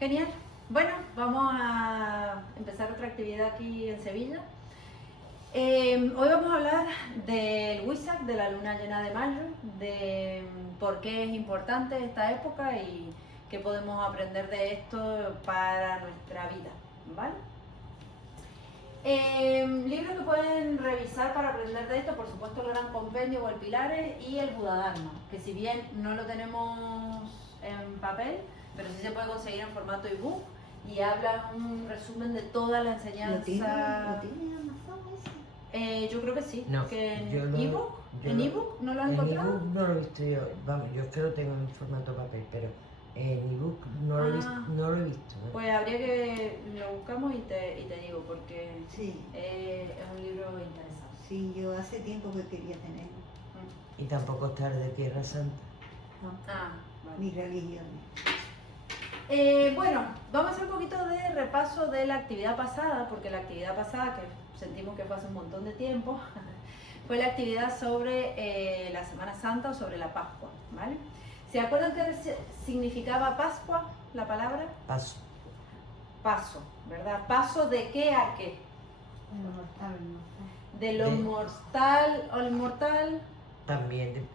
Genial. Bueno, vamos a empezar otra actividad aquí en Sevilla. Hoy vamos a hablar del Wesak, de la luna llena de mayo, de por qué es importante esta época y qué podemos aprender de esto para nuestra vida, ¿vale? Libros que pueden revisar para aprender de esto, por supuesto, el Gran Compendio o el Pilares y el Buddha-dharma, que si bien no lo tenemos en papel, pero sí se puede conseguir en formato ebook y habla un resumen de toda la enseñanza. ¿Lo tiene Amazon ese? Yo creo que sí, No, que en yo ebook, ¿en ebook no lo has En encontrado? ebook no lo he visto yo, vamos, yo es que lo tengo en formato papel, pero en ebook no lo he visto, no lo he visto. ¿Eh? Pues habría que lo buscamos y te digo, porque Sí, es un libro interesante. sí, yo hace tiempo que quería tenerlo. Y tampoco estar de Tierra Santa. No, Ah, vale. mi religión. Bueno, vamos a hacer un poquito de repaso de la actividad pasada, porque la actividad pasada, que sentimos que fue hace un montón de tiempo, fue la actividad sobre la Semana Santa o sobre la Pascua, ¿vale? ¿Se acuerdan qué significaba Pascua, la palabra? Paso. Paso, ¿verdad? ¿Paso de qué a qué? De lo mortal o inmortal, También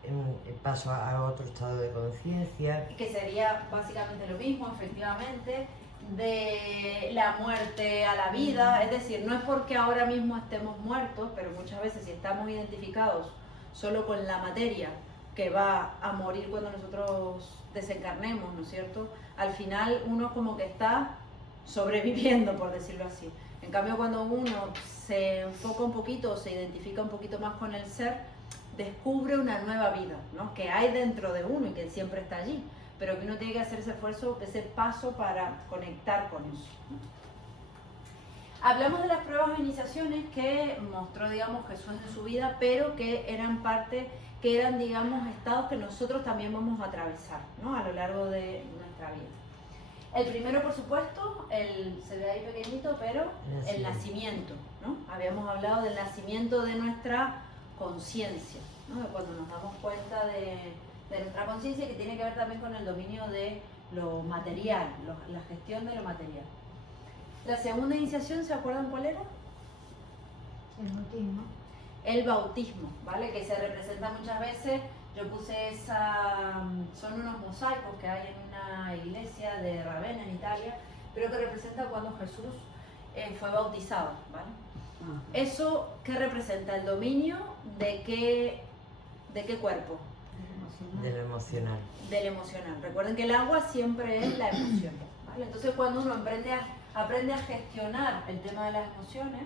paso a otro estado de conciencia. que sería básicamente lo mismo, efectivamente, de la muerte a la vida, es decir, no es porque ahora mismo estemos muertos, pero muchas veces si estamos identificados solo con la materia que va a morir cuando nosotros desencarnemos, ¿no es cierto? Al final uno como que está sobreviviendo, por decirlo así. En cambio, cuando uno se enfoca un poquito, se identifica un poquito más con el ser, descubre una nueva vida, ¿no? Que hay dentro de uno y que siempre está allí, pero que uno tiene que hacer ese esfuerzo, ese paso para conectar con eso, ¿no? Hablamos de las pruebas de iniciaciones que mostró, digamos, Jesús en su vida, pero que eran digamos, estados que nosotros también vamos a atravesar, ¿no? A lo largo de nuestra vida. El primero, por supuesto, se ve ahí pequeñito, pero el nacimiento, ¿no? Habíamos hablado del nacimiento de nuestra conciencia, ¿no? De cuando nos damos cuenta de nuestra conciencia, que tiene que ver también con el dominio de lo material, la gestión de lo material. La segunda iniciación, ¿se acuerdan cuál era? El bautismo. El bautismo, ¿vale? Que se representa muchas veces, yo puse son unos mosaicos que hay en una iglesia de Ravenna en Italia, pero que representa cuando Jesús fue bautizado, ¿vale? ¿Eso qué representa? El dominio de qué cuerpo? De lo emocional. Del emocional. Recuerden que el agua siempre es la emoción, ¿vale? Entonces cuando uno aprende a gestionar el tema de las emociones,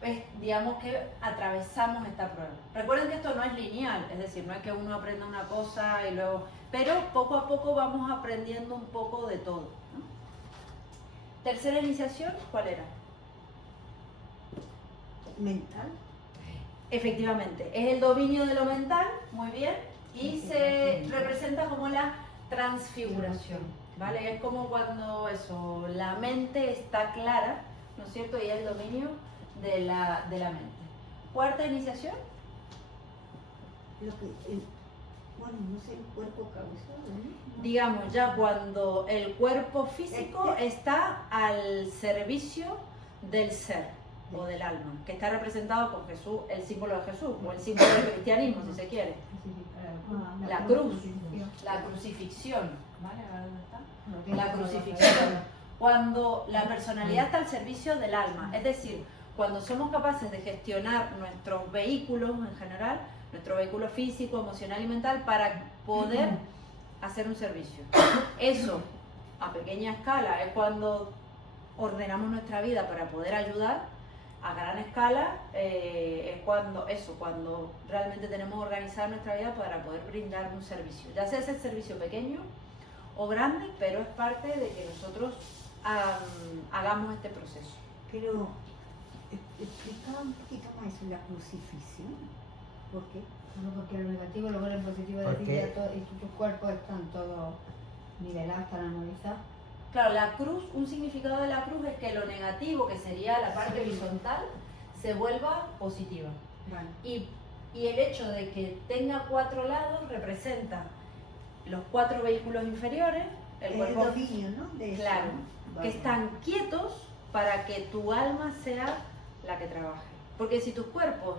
pues digamos que atravesamos esta prueba. Recuerden que esto no es lineal, es decir, no es que uno aprenda una cosa y luego... Pero poco a poco vamos aprendiendo un poco de todo, ¿no? Tercera iniciación, ¿cuál era? ¿Mental? Efectivamente, es el dominio de lo mental, muy bien, y se representa como la transfiguración, ¿vale? Es como cuando la mente está clara, ¿no es cierto? Y es el dominio de la mente. Cuarta iniciación. Bueno, no sé, el cuerpo causal, ¿no? Digamos, ya cuando el cuerpo físico está al servicio del ser o del alma, que está representado por Jesús, el símbolo de Jesús, o el símbolo del cristianismo, si se quiere. La cruz, la crucifixión, ¿vale? ¿Dónde está? La crucifixión. Cuando la personalidad está al servicio del alma, es decir, cuando somos capaces de gestionar nuestros vehículos en general, nuestro vehículo físico, emocional y mental, para poder hacer un servicio. Eso, a pequeña escala, es cuando ordenamos nuestra vida para poder ayudar. A gran escala es cuando realmente tenemos organizada nuestra vida para poder brindar un servicio, ya sea ese servicio pequeño o grande, pero es parte de que nosotros hagamos este proceso. Pero explica un poquito más eso, la crucifixión. ¿Por qué? No, porque lo negativo, lo bueno, lo positivo de ti y tus cuerpos están todos nivelados, están armonizados. Claro, la cruz, un significado de la cruz es que lo negativo, que sería la parte horizontal, se vuelva positiva. Vale. Y el hecho de que tenga 4 lados representa los 4 vehículos inferiores, el cuerpo, el dominio, ¿no? De eso, claro, ¿no? que Vale. están quietos para que tu alma sea la que trabaje. Porque si tus cuerpos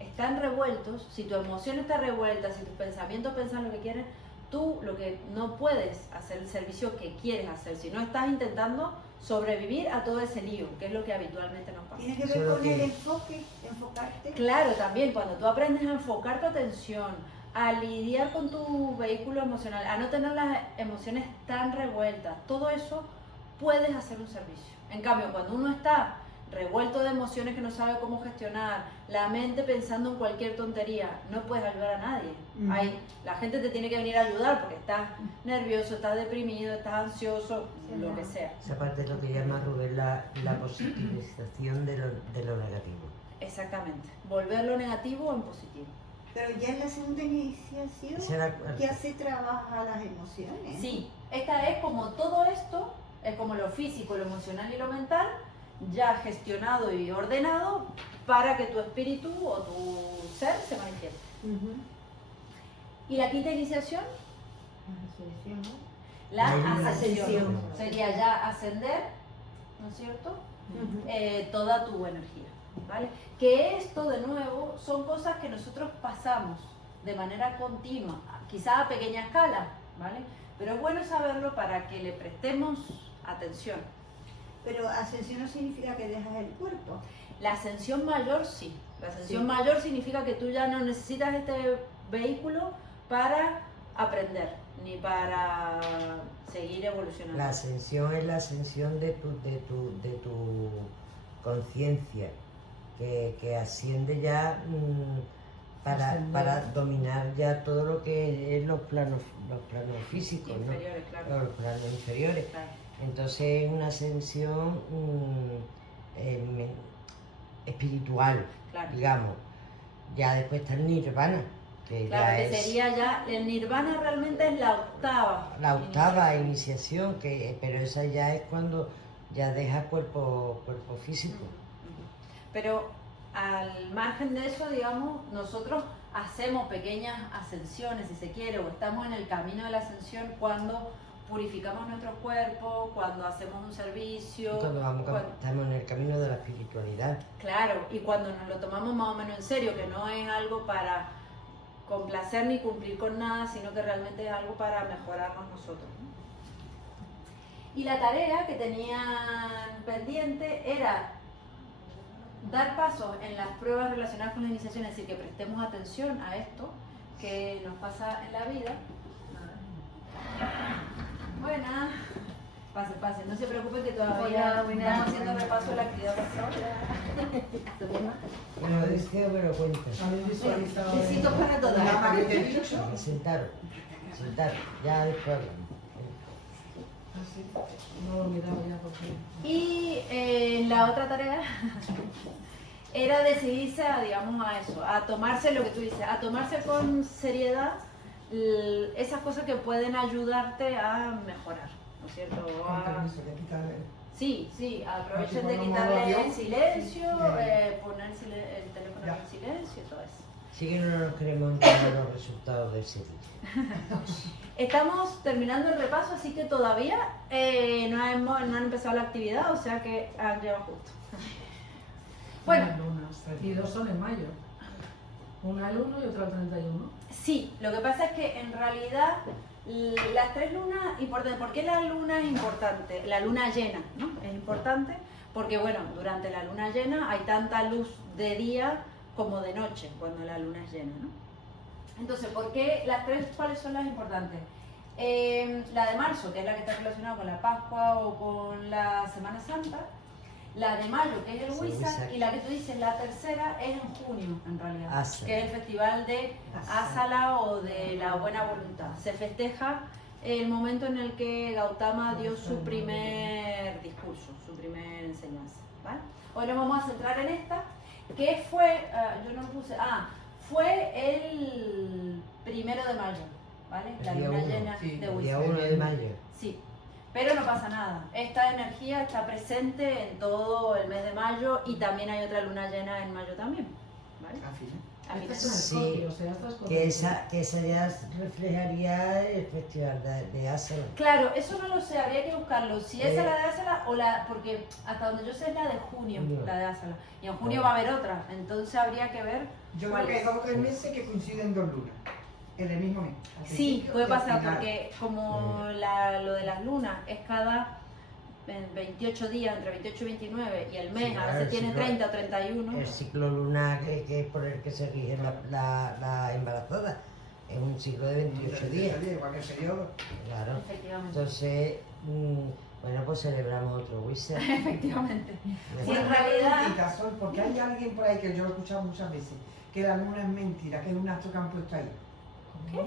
están revueltos, si tu emoción está revuelta, si tus pensamientos piensan lo que quieren, tú lo que no puedes hacer el servicio que quieres hacer, si no estás intentando sobrevivir a todo ese lío, que es lo que habitualmente nos pasa. Tiene que ver Solo con que- el enfoque, enfocarte. Claro, también cuando tú aprendes a enfocar tu atención, a lidiar con tu vehículo emocional, a no tener las emociones tan revueltas, todo eso puedes hacer un servicio. En cambio, cuando uno está revuelto de emociones que no sabe cómo gestionar, la mente pensando en cualquier tontería, no puedes ayudar a nadie. Ujú. La gente te tiene que venir a ayudar porque estás nervioso, estás deprimido, estás ansioso, lo que sea. Esa parte es lo que llama Rubén la positivización de lo negativo. Exactamente. Volver lo negativo en positivo. Pero ya en la segunda iniciación Esa era la cuarta. ya se trabaja las emociones. Sí, esta es como todo esto, es como lo físico, lo emocional y lo mental, ya gestionado y ordenado para que tu espíritu o tu ser se manifieste. Ujú. Y la quinta iniciación, La resolución, ¿no? la La ascensión. ascensión. Sería ya ascender, ¿no es cierto? Ujú. Toda tu energía, ¿vale? Que esto, de nuevo, son cosas que nosotros pasamos de manera continua, quizá a pequeña escala, ¿vale? Pero es bueno saberlo para que le prestemos atención. Pero ascensión no significa que dejas el cuerpo. La ascensión mayor sí. La ascensión Sí. mayor significa que tú ya no necesitas este vehículo para aprender, ni para seguir evolucionando. La ascensión es la ascensión de tu conciencia, que asciende ya para dominar ya todo lo que es los planos físicos, ¿no? Inferiores, claro. Los planos inferiores. Claro. Entonces es una ascensión espiritual, Claro. digamos. Ya después está el nirvana, que Claro, ya que es sería ya, el nirvana realmente es la octava. la octava iniciación, pero esa ya es cuando ya deja cuerpo físico. Pero al margen de eso, digamos, nosotros hacemos pequeñas ascensiones, si se quiere, o estamos en el camino de la ascensión cuando purificamos nuestro cuerpo, cuando hacemos un servicio, Cuando estamos en el camino de la espiritualidad. claro, y cuando nos lo tomamos más o menos en serio, que no es algo para complacer ni cumplir con nada, sino que realmente es algo para mejorarnos nosotros, ¿no? Y la tarea que tenían pendiente era dar pasos en las pruebas relacionadas con la iniciación, es decir, que prestemos atención a esto que nos pasa en la vida. Buenas. Pase, pase, no se preocupen que todavía Hola, estamos haciendo repaso de la actividad pasada. Bueno, dice, pero cuenta. ¿Habéis visualizado? Besitos para todas. La mapa que te he dicho? Sentaros, ya después hablamos. Ah, sí. No lo he mirado ya porque. Y la otra tarea era decidirse a, digamos, a eso, a tomarse lo que tú dices, a tomarse con seriedad esas cosas que pueden ayudarte a mejorar, ¿no es cierto? Con permiso, de quitarle. Sí, sí, aprovechen de Aquí ponemos quitarle modo el avión. silencio, Bien. poner el teléfono Ya. en silencio y todo eso. Sí que no nos queremos enterar los resultados del Sevilla. Estamos terminando el repaso, así que todavía no han empezado la actividad, o sea que han llegado justo. Bueno, Unas lunas. Y dos son en mayo. Una el 1 y otra el 31. sí, lo que pasa es que en realidad las 3 lunas, importante, ¿por qué la luna es importante? La luna llena, ¿no? Es importante porque, bueno, durante la luna llena hay tanta luz de día como de noche cuando la luna es llena, ¿no? Entonces, ¿por qué las 3, cuáles son las importantes? La de marzo, que es la que está relacionada con la Pascua o con la Semana Santa. La de mayo, que es el Sí, Huizac, Huizac. y la que tú dices, la tercera, es en junio, en realidad, Ásala. que es el festival de Ásala o de la buena voluntad. Se festeja el momento en el que Gautama dio su primer discurso, su primera enseñanza, ¿vale? Hoy nos vamos a centrar en esta, que fue, yo no puse, fue el 1 de mayo, ¿vale? La El día luna 1, llena sí, de El día Huizac. 1 de mayo. Sí, pero no pasa nada. Esta energía está presente en todo el mes de mayo y también hay otra luna llena en mayo también, ¿vale? Ah, fíjate. A Esta fines es de un Sí, Escorpio, o sea, esta es que esa ya reflejaría el festival de Asala. Claro, eso no lo sé, habría que buscarlo. Si esa es la de Ásala o la. Porque hasta donde yo sé es la de junio, Junio. la de Ásala. Y en junio va a haber otra. Entonces habría que ver. Yo creo cuál que hay es. 2 o 3 meses que coinciden 2 lunas. En el mismo mes. al Sí, principio puede y al pasar, final. porque como lo de las lunas es cada 28 días, entre 28 y 29, y el mes Sí, a claro, veces el tiene ciclo- 30 o 31. El ciclo lunar que es por el que se rige la embarazada es un ciclo de 28 días. Igual que el periodo. Claro. Efectivamente. Entonces, bueno, pues celebramos otro Wizard. Efectivamente. Sí, Una en realidad. preguntita, Sol, porque hay alguien por ahí que yo lo he escuchado muchas veces, que la luna es mentira, que es un astro que han puesto ahí. ¿Qué?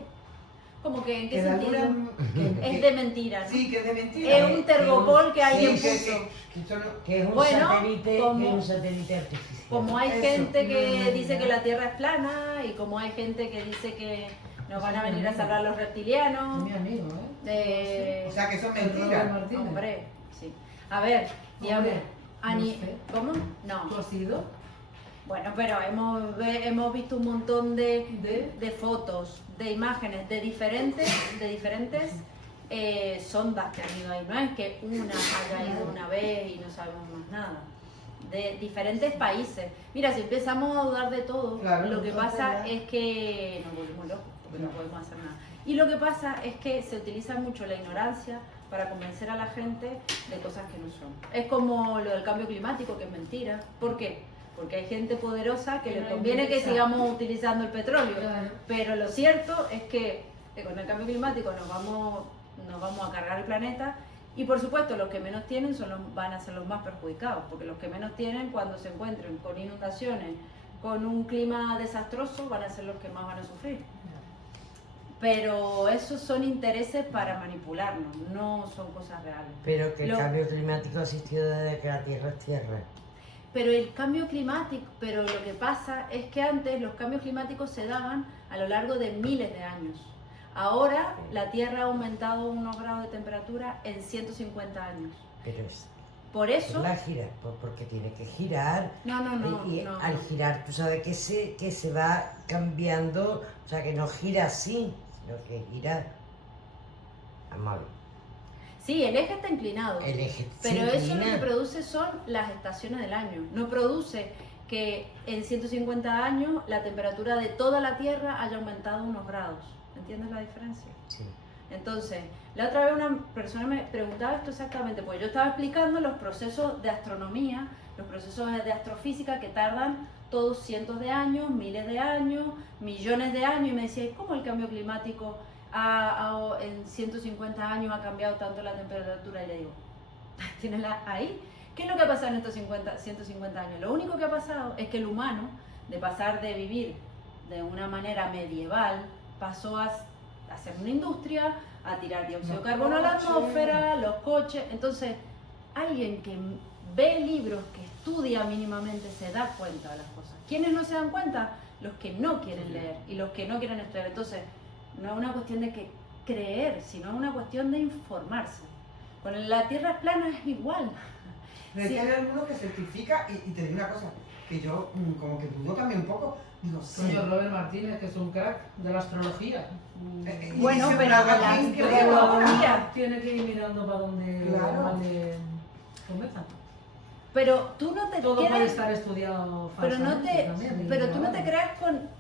¿Cómo que en qué Que la sentido? luna Es de mentira, ¿no? Sí, que es de mentira. Es un tergopol que alguien Sí, puso. que eso no- Que es un Bueno, satélite, como- que es un satélite artificial. Como hay Eso. gente que Mm, dice ya. que la Tierra es plana y como hay gente que dice que nos van a venir a salvar los reptilianos. Es mi amigo, ¿eh? O sea, que eso es El Robert mentira. Martínez. Hombre, sí. A ver, digamos, Hombre, no sé. ¿cómo? ¿Tú No. has ido? Bueno, pero hemos visto un montón ¿De? de fotos, de imágenes de diferentes sondas que han ido ahí. No es que una haya ido una vez y no sabemos más nada. De diferentes países. Mira, si empezamos a dudar de todo, Claro, lo que entonces pasa ya- es que nos volvemos locos, porque no Claro. podemos hacer nada. Y lo que pasa es que se utiliza mucho la ignorancia para convencer a la gente de cosas que no son. Es como lo del cambio climático, que es mentira. ¿Por qué? Porque hay gente poderosa que Que le no conviene que interesa. sigamos utilizando el petróleo. Claro. Pero lo cierto es que con el cambio climático nos vamos a cargar el planeta y por supuesto los que menos tienen van a ser los más perjudicados, porque los que menos tienen cuando se encuentren con inundaciones, con un clima desastroso, van a ser los que más van a sufrir. Pero esos son intereses para manipularnos, no son cosas reales. Pero que el Lo- cambio climático ha existido desde que la Tierra es Tierra. Pero el cambio climático, pero lo que pasa es que antes los cambios climáticos se daban a lo largo de miles de años. Ahora la Tierra ha aumentado unos grados de temperatura en 150 años. Pero es Por eso, la gira, porque tiene que girar. no, y no. al girar, tú sabes que se va cambiando, o sea, que no gira así, sino que gira. Vamos a ver. Sí, el eje está inclinado. El eje Pero se eso lo que inclina. produce son las estaciones del año. No produce que en 150 años la temperatura de toda la Tierra haya aumentado unos grados. ¿Entiendes la diferencia? Sí. Entonces, la otra vez una persona me preguntaba esto exactamente, porque yo estaba explicando los procesos de astronomía, los procesos de astrofísica que tardan todos cientos de años, miles de años, millones de años, y me decía, ¿cómo el cambio climático en 150 años ha cambiado tanto la temperatura? Y le digo, ¿tienes ahí? ¿Qué es lo que ha pasado en estos 150 años? Lo único que ha pasado es que el humano, de pasar de vivir de una manera medieval, pasó a hacer una industria, a tirar dióxido de Los carbono a la coches. atmósfera, los coches. Entonces, alguien que ve libros, que estudia mínimamente, se da cuenta de las cosas. ¿Quiénes no se dan cuenta? Los que no quieren leer y los que no quieren estudiar. Entonces, no es una cuestión de que creer, sino es una cuestión de informarse. Con la Tierra plana es igual. Pero es Sí. que hay algunos que certifica y te digo una cosa, que yo como que dudo también un poco, digo, sí. Coño, Robert Martínez, que es un crack de la astrología. Y Bueno, dice pero una la cosa increíble. astrología. Tiene que ir mirando para donde Claro. vale cometa. Pero tú no te Todo puede quedas, estar estudiado pero no falsamente te, también, pero tú no te igual. creas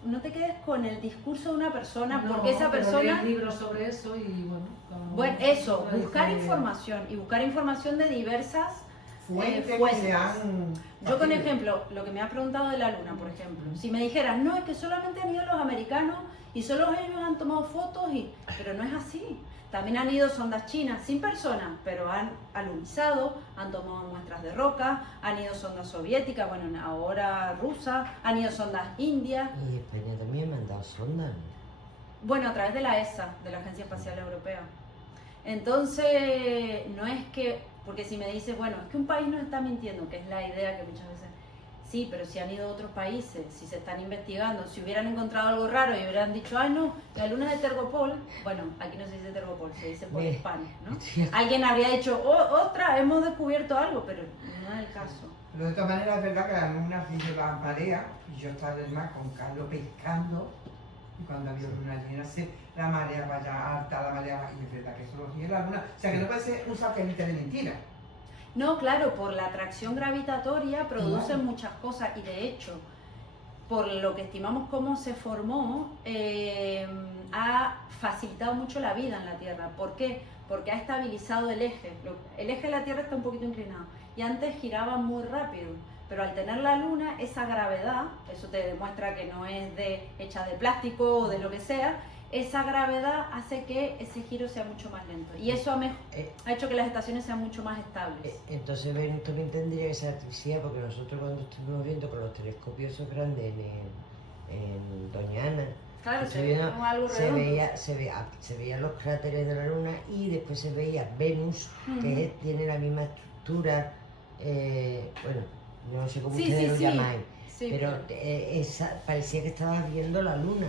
no te quedes con el discurso de una persona, No, porque esa pero persona, leer libros sobre eso y bueno. cada uno bueno, eso, dice- buscar información y buscar información de diversas Fuentes que fuentes. se han... Yo con ejemplo, lo que me has preguntado de la luna, por ejemplo, si me dijeras, no, es que solamente han ido los americanos y solo ellos han tomado fotos, pero no es así. También han ido sondas chinas, sin personas, pero han alunizado, han tomado muestras de roca, han ido sondas soviéticas, bueno, ahora rusas, han ido sondas indias, Y España también me han dado sondas. bueno, a través de la ESA, de la Agencia Espacial Europea. Entonces, no es que, porque si me dices, bueno, es que un país nos está mintiendo, que es la idea que muchas veces, sí, pero si han ido a otros países, si se están investigando, si hubieran encontrado algo raro y hubieran dicho, ay no, la luna es de Tergopol, bueno, aquí no se dice Tergopol, se dice por Bien. España, ¿no? Alguien habría dicho, oh, otra, hemos descubierto algo, pero no determinar el caso. Pero de todas maneras es verdad que la luna rige la marea, y yo estaba además con Carlos pescando, y cuando había luna llena, la marea vaya alta, la marea baja, y es verdad que eso lo rige la luna. O sea que no puede ser un satélite de mentira. No, claro, por la atracción gravitatoria producen Claro. muchas cosas y de hecho, por lo que estimamos cómo se formó, ha facilitado mucho la vida en la Tierra. ¿Por qué? Porque ha estabilizado el eje. El eje de la Tierra está un poquito inclinado y antes giraba muy rápido, pero al tener la Luna, esa gravedad, eso te demuestra que no es hecha de plástico o de lo que sea, esa gravedad hace que ese giro sea mucho más lento y eso ha hecho que las estaciones sean mucho más estables. Entonces Venus también tendría que ser artificial, porque nosotros cuando estuvimos viendo con los telescopios esos grandes en Doñana, Claro, se veía- como algo se redondo. se veían los cráteres de la Luna y después se veía Venus, que tiene la misma estructura, bueno, no sé cómo Sí, ustedes sí, lo sí. llamáis, Sí, pero parecía que estabas viendo la Luna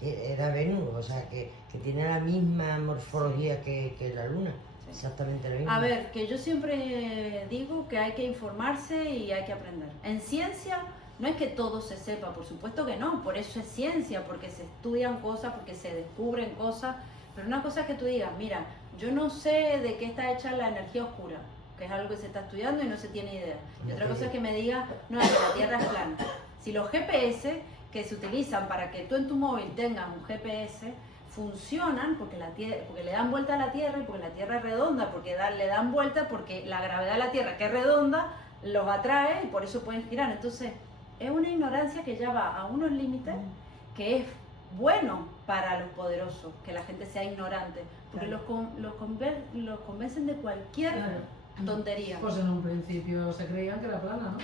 era Venus, o sea que tiene la misma morfología que la Luna, Sí. exactamente la misma. A ver, que yo siempre digo que hay que informarse y hay que aprender. En ciencia no es que todo se sepa, por supuesto que no, por eso es ciencia, porque se estudian cosas, porque se descubren cosas, pero una cosa es que tú digas, mira, yo no sé de qué está hecha la energía oscura, que es algo que se está estudiando y no se tiene idea. Y otra cosa es que me digas, no, es que la Tierra es plana. Si los GPS que se utilizan para que tú en tu móvil tengas un GPS funcionan porque le dan vuelta a la Tierra y porque la Tierra es redonda, porque le dan vuelta porque la gravedad de la Tierra, que es redonda, los atrae y por eso pueden girar. Entonces, es una ignorancia que ya va a unos límites que es bueno para los poderosos, que la gente sea ignorante, porque los convencen de cualquier Claro. tontería. Pues en un principio se creían que era plana, ¿no?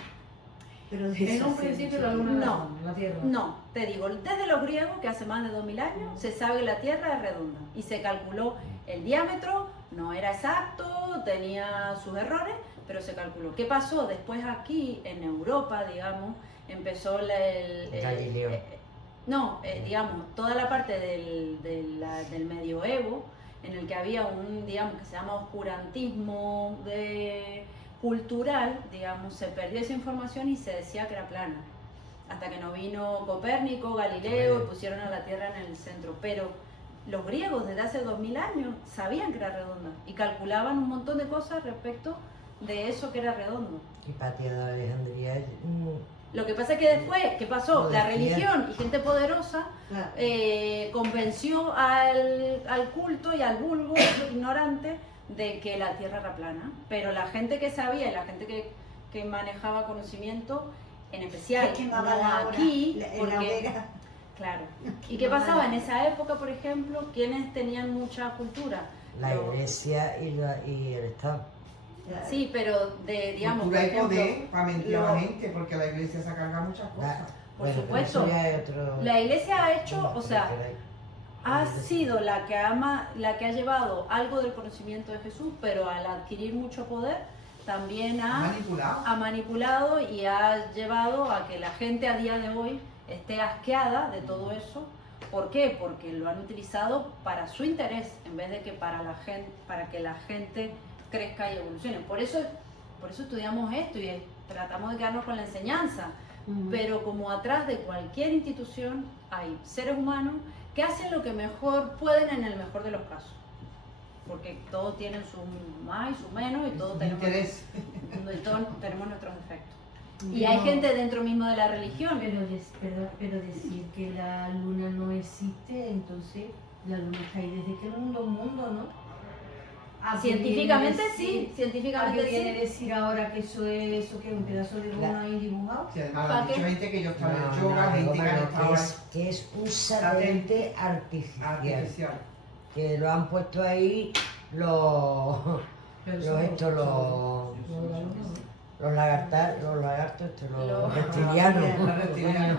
Pero En un principio la luna era No. plana, la Tierra. No, te digo, desde los griegos, que hace más de 2000 años, se sabe que la Tierra es redonda y se calculó el diámetro, no era exacto, tenía sus errores, pero se calculó. ¿Qué pasó? Después aquí, en Europa, digamos, empezó Galileo. digamos, toda la parte del medioevo, en el que había digamos, que se llama oscurantismo cultural, digamos, se perdió esa información y se decía que era plana. Hasta que no vino Copérnico, Galileo y pusieron a la Tierra en el centro. Pero los griegos desde hace 2000 años sabían que era redonda y calculaban un montón de cosas respecto de eso que era redondo. Hipatia de Alejandría. Lo que pasa es que después, ¿qué pasó? Lo La decía. religión y gente poderosa Claro. convenció al culto y al vulgo ignorante de que la Tierra era plana. Pero la gente que sabía y la gente que manejaba conocimiento, en especial Que quemaba no la hora, aquí, en la porque, hoguera. claro. ¿Y qué pasaba en esa época, por ejemplo? ¿Quiénes tenían mucha cultura? La Los- Iglesia y el Estado. Claro. Sí, pero digamos, por Cultura y ejemplo, poder para mentir a la lo- gente, porque la iglesia se carga muchas cosas. Por Bueno, pero supuesto. eso ya es otro. la Iglesia ha hecho, o sea, ha ha sido la que ha llevado algo del conocimiento de Jesús, pero al adquirir mucho poder también Manipulado. ha manipulado y ha llevado a que la gente a día de hoy esté asqueada de todo eso. ¿Por qué? Porque lo han utilizado para su interés en vez de que para que la gente crezca y evolucione. Por eso estudiamos esto y tratamos de quedarnos con la enseñanza. Pero como atrás de cualquier institución hay seres humanos que hacen lo que mejor pueden en el mejor de los casos. Porque todos tienen su más y su menos y todos tenemos, Interés. y todos tenemos nuestros defectos. Y hay gente dentro mismo de la religión. Pero decir que la luna no existe, entonces la luna está ahí desde que el mundo, ¿no? ¿A qué Científicamente viene sí, decir- científicamente ¿A qué viene sí. decir ahora que eso es un pedazo de luna ahí dibujado? Si además ¿Para han dicho qué? gente que yo estaba en No, yoga, no, gente que han no, estado que es un satélite artificial. artificial. Que lo han puesto ahí los Pero los son- estos, los son- la luna, ¿no? los lagartos estos, los Los- reptilianos. Los reptilianos.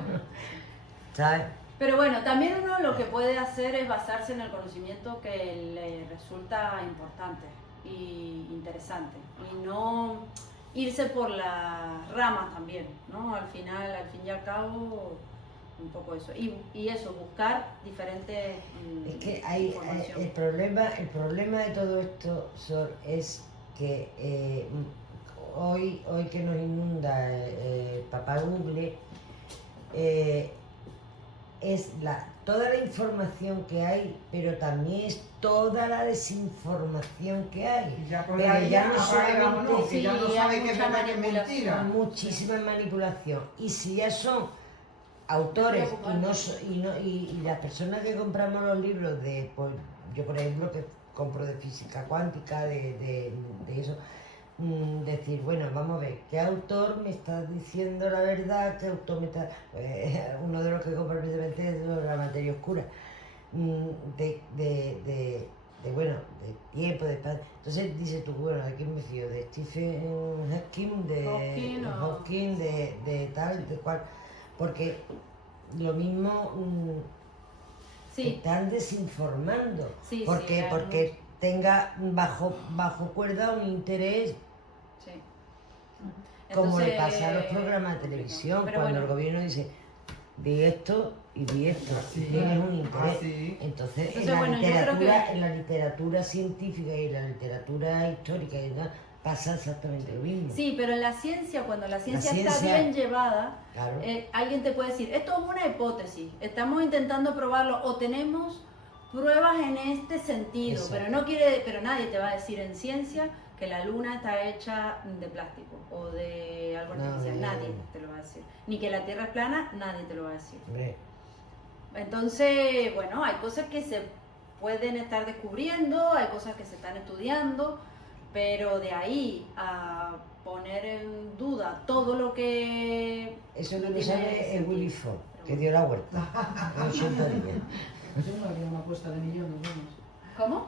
¿Sabes? Pero bueno, también uno lo que puede hacer es basarse en el conocimiento que le resulta importante y interesante y no irse por las ramas también, ¿no? Al fin y al cabo, un poco eso. Y eso, buscar diferentes Es que hay, información. el problema de todo esto, Sol, es que hoy que nos inunda papá Google, es toda la información que hay, pero también es toda la desinformación que hay. Y ya por Pero ahí ya no apague, solamente- vámonos, que ya no sí, sabe hay qué es mucha verdad, qué es mentira. Muchísima manipulación. Y si ya son autores y las personas que compramos los libros de, pues yo por ejemplo que compro de física cuántica, de eso, decir, bueno, vamos a ver, ¿qué autor me está diciendo la verdad? ¿Qué autor me está...? Pues, uno de los que compro precisamente es de la materia oscura, bueno, de tiempo, de espacio. Entonces dices tú, bueno, ¿de quién me fío? ¿De Stephen Hawking? ¿De Hawking? ¿De tal? ¿De cual? Porque lo mismo Sí, están desinformando. sí, porque sí, porque tenga bajo cuerda un interés, sí. como le Entonces, pasa a los programas de televisión, pero cuando bueno. el gobierno dice di esto y di esto, Así, y tienes un interés. así. Entonces, Entonces, bueno, yo creo que- en la literatura científica y en la literatura histórica y demás, pasa exactamente lo mismo. Sí, pero en la ciencia, cuando la ciencia está ciencia- bien llevada, Claro. alguien te puede decir, esto es una hipótesis, estamos intentando probarlo o tenemos pruebas en este sentido, Exacto. pero nadie te va a decir en ciencia que la luna está hecha de plástico o de algo No, artificial, no, nadie no. te lo va a decir, ni que la Tierra es plana, nadie te lo va a decir. Hombre, Entonces, bueno, hay cosas que se pueden estar descubriendo, hay cosas que se están estudiando, pero de ahí a poner en duda todo lo que... eso no que lo tiene sabe es sentido. Willy Fogg, Pero que bueno. dio la vuelta en 80 días. Yo no haría una apuesta de millones, vamos. ¿Cómo?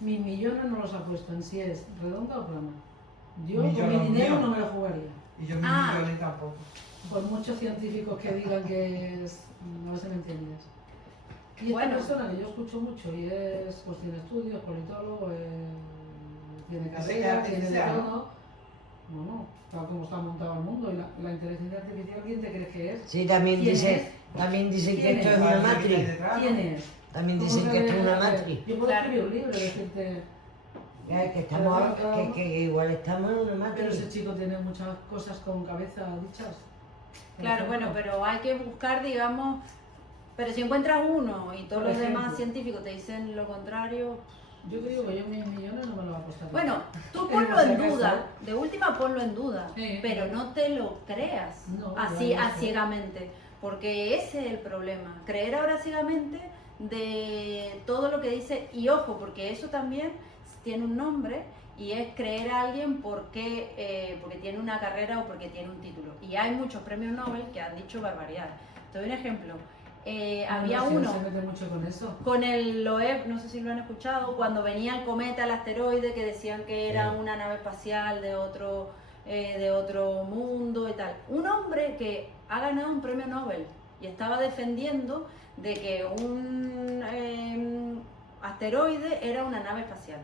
Mis millones no los apuesto en si es redonda o plana. Yo Ni con yo mi los dinero míos. no me lo jugaría. Y yo mis Ah. millones tampoco. Por muchos científicos que digan que es... no se me entiendes. Y esta Bueno. persona que yo escucho mucho y es, pues tiene estudios, politólogo, tiene Ese carrera, que tiene de artificial, todo. No, tal como está montado el mundo y la inteligencia artificial, ¿quién te crees que es? Sí, también ¿Quién dicen que ¿Quién esto es? es una Para que matriz. esté detrás, ¿no? ¿Quién es? También ¿Cómo dicen que esto es una sabe? matriz. Yo puedo Claro. escribir un libro y decirte, Que estamos, Pero- que igual estamos en una pero ese matriz. chico tiene muchas cosas con cabeza dichas. Por Claro, ejemplo, bueno, pero hay que buscar, digamos, pero si encuentras uno y todos Por los demás ejemplo. científicos te dicen lo contrario, Yo te digo que yo mis millones no me los apostaría. bueno, tú Pero ponlo por si en acaso. duda, de última ponlo en duda, Sí. pero no te lo creas No, así yo a eso. ciegamente, porque ese es el problema, creer ahora ciegamente de todo lo que dice, y ojo, porque eso también tiene un nombre, y es creer a alguien porque tiene una carrera o porque tiene un título. Y hay muchos premios Nobel que han dicho barbaridades. Te doy un ejemplo. Había No, si uno no se mete mucho con eso. con el Loeb, no sé si lo han escuchado, cuando venía el cometa, el asteroide, que decían que era Sí. una nave espacial de otro mundo y tal. Un hombre que ha ganado un premio Nobel y estaba defendiendo de que un asteroide era una nave espacial.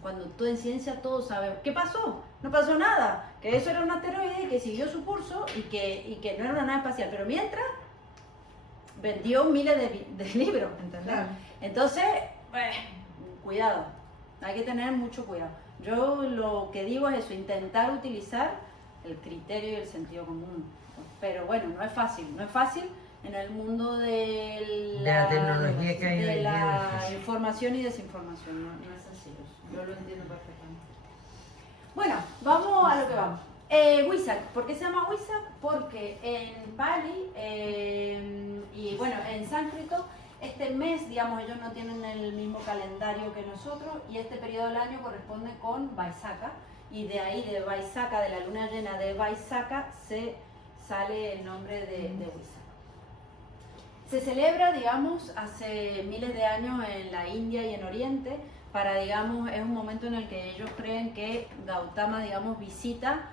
Cuando tú en ciencia todos sabemos. ¿Qué pasó? No pasó nada. Que eso era un asteroide y que siguió su curso y que no era una nave espacial. Pero mientras vendió miles de libros, ¿entendés? Claro. Entonces, cuidado, hay que tener mucho cuidado. Yo lo que digo es eso, intentar utilizar el criterio y el sentido común. Pero bueno, no es fácil en el mundo de La tecnología que hay hoy de en día no la es fácil. información y desinformación, no es sencillo. Yo lo entiendo perfectamente. Bueno, vamos a lo que vamos. Huizac, ¿por qué se llama Huizac? Porque en Pali y bueno, en sánscrito, este mes, digamos, ellos no tienen el mismo calendario que nosotros y este periodo del año corresponde con Vaisakha y de ahí, de Vaisakha, de la luna llena de Vaisakha, se sale el nombre de Huizac. Se celebra, digamos, hace miles de años en la India y en Oriente, digamos, es un momento en el que ellos creen que Gautama, digamos, visita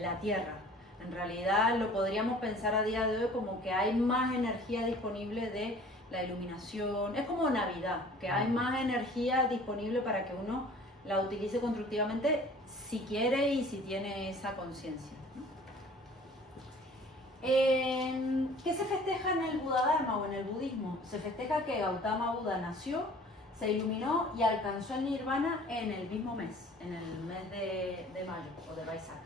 la Tierra. En realidad lo podríamos pensar a día de hoy como que hay más energía disponible de la iluminación. Es como Navidad, que hay más energía disponible para que uno la utilice constructivamente si quiere y si tiene esa conciencia, ¿no? ¿Qué se festeja en el Buddha Dharma o en el budismo? Se festeja que Gautama Buda nació, se iluminó y alcanzó el nirvana en el mismo mes, en el mes de mayo o de Vaisakha.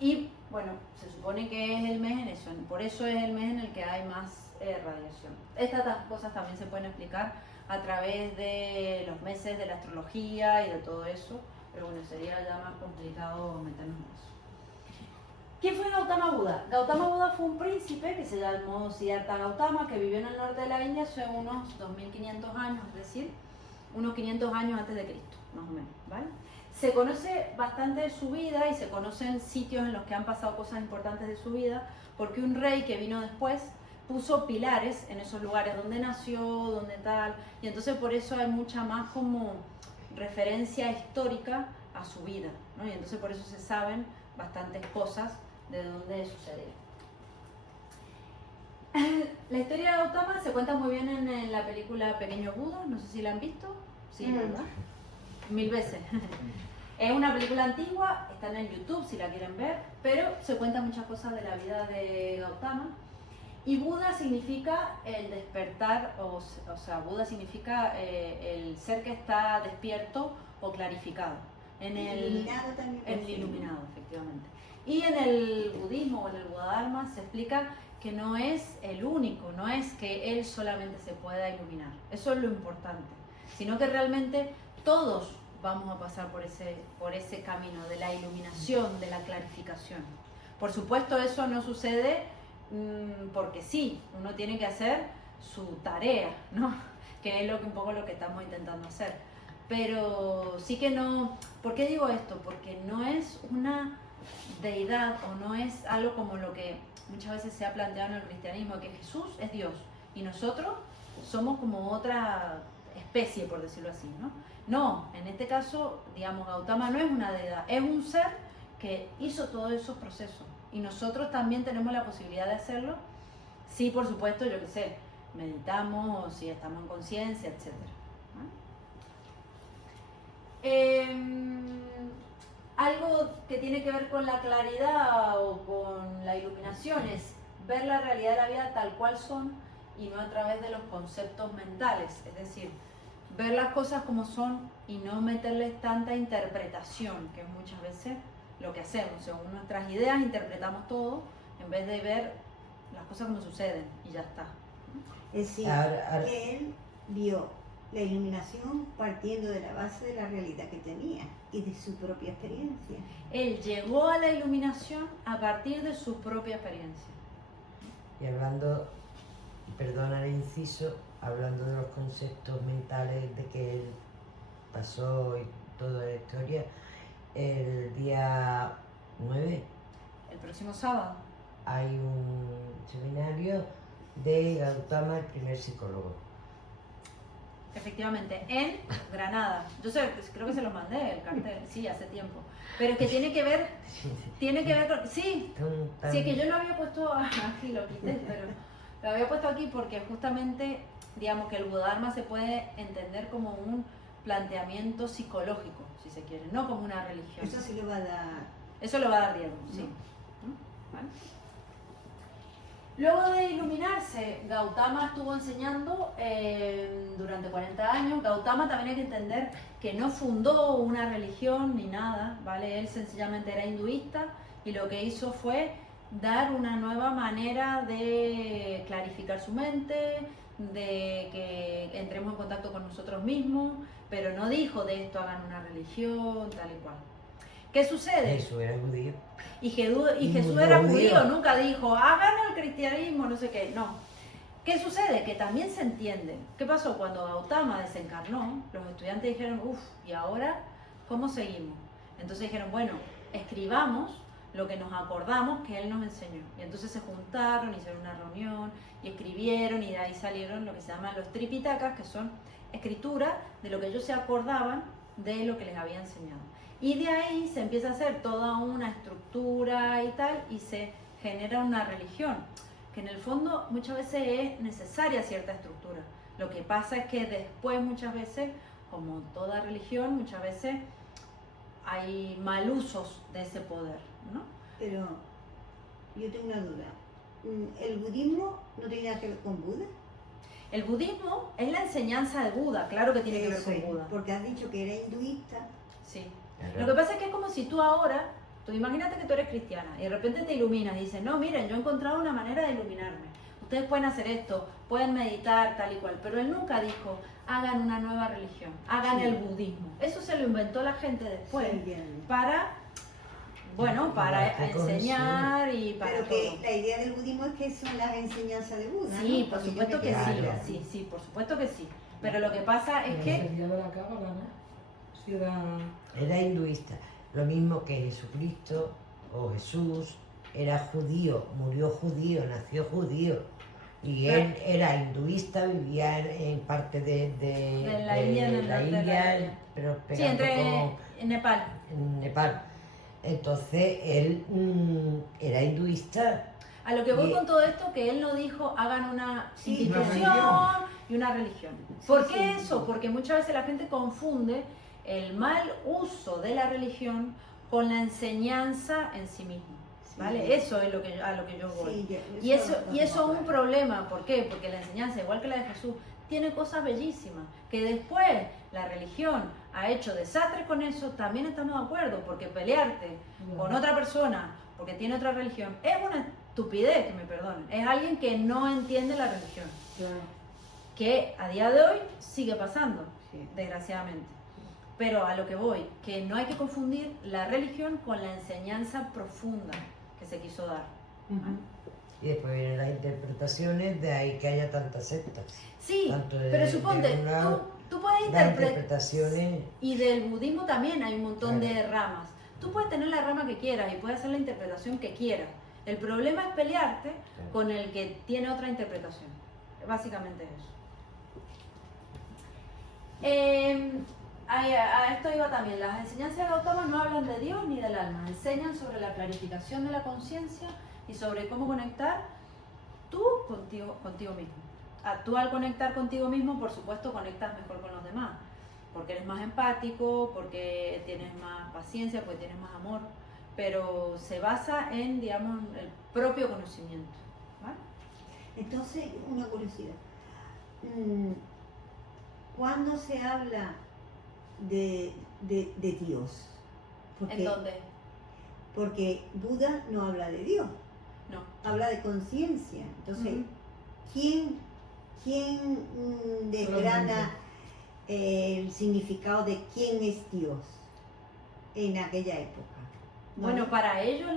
Y bueno, se supone que es el mes en eso, por eso es el mes en el que hay más radiación. Estas cosas también se pueden explicar a través de los meses de la astrología y de todo eso, pero bueno, sería ya más complicado meternos en eso. ¿Quién fue Gautama Buda? Gautama Buda fue un príncipe que se llamó Siddhartha Gautama, que vivió en el norte de la India hace unos 2500 años, es decir, unos 500 años antes de Cristo, más o menos, ¿vale? Se conoce bastante de su vida y se conocen sitios en los que han pasado cosas importantes de su vida, porque un rey que vino después puso pilares en esos lugares donde nació, donde tal, y entonces por eso hay mucha más como referencia histórica a su vida, ¿no? Y entonces por eso se saben bastantes cosas de dónde sucedió. La historia de Gautama se cuenta muy bien en la película Pequeño Buda, no sé si la han visto, sí, ¿verdad? 1000 veces. Es una película antigua, está en el YouTube si la quieren ver, pero se cuentan muchas cosas de la vida de Gautama. Y Buda significa el despertar, o sea, Buda significa el ser que está despierto o clarificado. Iluminado también. El iluminado, efectivamente. Y en el budismo o en el Buddha-dharma se explica que no es el único, no es que él solamente se pueda iluminar. Eso es lo importante. Sino que realmente todos vamos a pasar por ese camino de la iluminación, de la clarificación. Por supuesto, eso no sucede porque sí, uno tiene que hacer su tarea, ¿no? Que es un poco lo que estamos intentando hacer. Pero sí que no. ¿Por qué digo esto? Porque no es una deidad o no es algo como lo que muchas veces se ha planteado en el cristianismo, que Jesús es Dios y nosotros somos como otra especie, por decirlo así, ¿no? No, en este caso, digamos, Gautama no es una deidad, es un ser que hizo todos esos procesos y nosotros también tenemos la posibilidad de hacerlo si, por supuesto, yo qué sé, meditamos o si estamos en conciencia, etc. Algo que tiene que ver con la claridad o con la iluminación es ver la realidad de la vida tal cual son y no a través de los conceptos mentales, es decir, ver las cosas como son y no meterles tanta interpretación, que es muchas veces lo que hacemos. Según nuestras ideas interpretamos todo en vez de ver las cosas como suceden y ya está. Es decir, que él vio la iluminación partiendo de la base de la realidad que tenía y de su propia experiencia. Él llegó a la iluminación a partir de su propia experiencia. Y hablando, perdona el inciso, hablando de los conceptos mentales de que él pasó y toda la historia, el día 9 El próximo sábado. hay un seminario de Gautama, el primer psicólogo. Efectivamente, en Granada. Yo creo que se lo mandé el cartel, sí, hace tiempo. Pero es que tiene que ver con... Sí, sí, es que yo lo había puesto aquí, lo quité, pero lo había puesto aquí porque justamente, digamos que el Buddha-dharma se puede entender como un planteamiento psicológico, si se quiere, no como una religión. Eso sí lo va a dar. Eso lo va a dar Diego, sí. ¿Vale? Luego de iluminarse, Gautama estuvo enseñando durante 40 años. Gautama también hay que entender que no fundó una religión ni nada, ¿vale? Él sencillamente era hinduista y lo que hizo fue dar una nueva manera de clarificar su mente, de que entremos en contacto con nosotros mismos, pero no dijo de esto hagan una religión, tal y cual. ¿Qué sucede? Jesús era judío. Y Jesús era judío, nunca dijo, hagan el cristianismo, no sé qué, no. ¿Qué sucede? Que también se entiende. ¿Qué pasó? Cuando Gautama desencarnó, los estudiantes dijeron, ¿y ahora cómo seguimos? Entonces dijeron, bueno, escribamos lo que nos acordamos que él nos enseñó. Y entonces se juntaron, hicieron una reunión y escribieron y de ahí salieron lo que se llaman los tripitakas, que son escritura de lo que ellos se acordaban de lo que les había enseñado. Y de ahí se empieza a hacer toda una estructura y tal, y se genera una religión, que en el fondo muchas veces es necesaria cierta estructura. Lo que pasa es que después muchas veces, como toda religión, muchas veces hay mal usos de ese poder, ¿no? Pero yo tengo una duda. ¿El budismo no tiene nada que ver con Buda? El budismo es la enseñanza de Buda, claro que tiene que ver Eso es, con Buda. porque has dicho que era hinduista. Sí. Claro. Lo que pasa es que es como si tú ahora, tú imagínate que tú eres cristiana y de repente te iluminas y dices, no, miren, yo he encontrado una manera de iluminarme. Ustedes pueden hacer esto, pueden meditar, tal y cual. Pero él nunca dijo, hagan una nueva religión, hagan Sí. el budismo. Eso se lo inventó la gente después Sí, bien. para, bueno, para Qué enseñar y para Pero todo. que la idea del budismo es que son las enseñanzas de Buda, Sí, ¿no? por Porque supuesto yo que me sí, quedé Claro. así. sí, por supuesto que sí. Pero lo que pasa es Pero que sería de la cábala, ¿no? Si era... Era hinduista, lo mismo que Jesucristo o Jesús era judío, murió judío, nació judío. Y él era hinduista, vivía en parte de la India, en el la norte de la India, India. pero sí, pegando en Nepal. en Nepal. Entonces él era hinduista. A lo que voy Y- con todo esto, que él no dijo hagan una Sí, institución una y una religión. Sí, ¿Por sí, qué sí. eso? Porque muchas veces la gente confunde el mal uso de la religión con la enseñanza en sí misma. ¿Vale? Sí. Eso es a lo que yo voy. Sí, Y eso lo es tengo un claro. problema. ¿Por qué? Porque la enseñanza, igual que la de Jesús, tiene cosas bellísimas. Que después la religión ha hecho desastres con eso, también estamos de acuerdo. Porque pelearte con otra persona porque tiene otra religión es una estupidez, que me perdonen. Es alguien que no entiende la religión. Que a día de hoy sigue pasando, Sí. desgraciadamente. Pero a lo que voy, que no hay que confundir la religión con la enseñanza profunda que se quiso dar. Y después vienen las interpretaciones, de ahí que haya tantas sectas. Sí, Tanto de- pero suponte, de una- tú puedes Las interpretar, interpretaciones. y del budismo también hay un montón de Claro. ramas. Tú puedes tener la rama que quieras y puedes hacer la interpretación que quieras. El problema es pelearte Claro. con el que tiene otra interpretación. Básicamente es eso. A esto iba también. Las enseñanzas de Gautama no hablan de Dios ni del alma. Enseñan sobre la clarificación de la conciencia y sobre cómo conectar tú contigo mismo. Tú al conectar contigo mismo, por supuesto, conectas mejor con los demás. Porque eres más empático, porque tienes más paciencia, porque tienes más amor. Pero se basa en, digamos, el propio conocimiento. ¿Vale? Entonces, una curiosidad. ¿Cuándo se habla de Dios? ¿En dónde? Porque Buda no habla de Dios, No. habla de conciencia. Entonces, Ujú. ¿quién desgrana el significado de quién es Dios en aquella época? Bueno, para ellos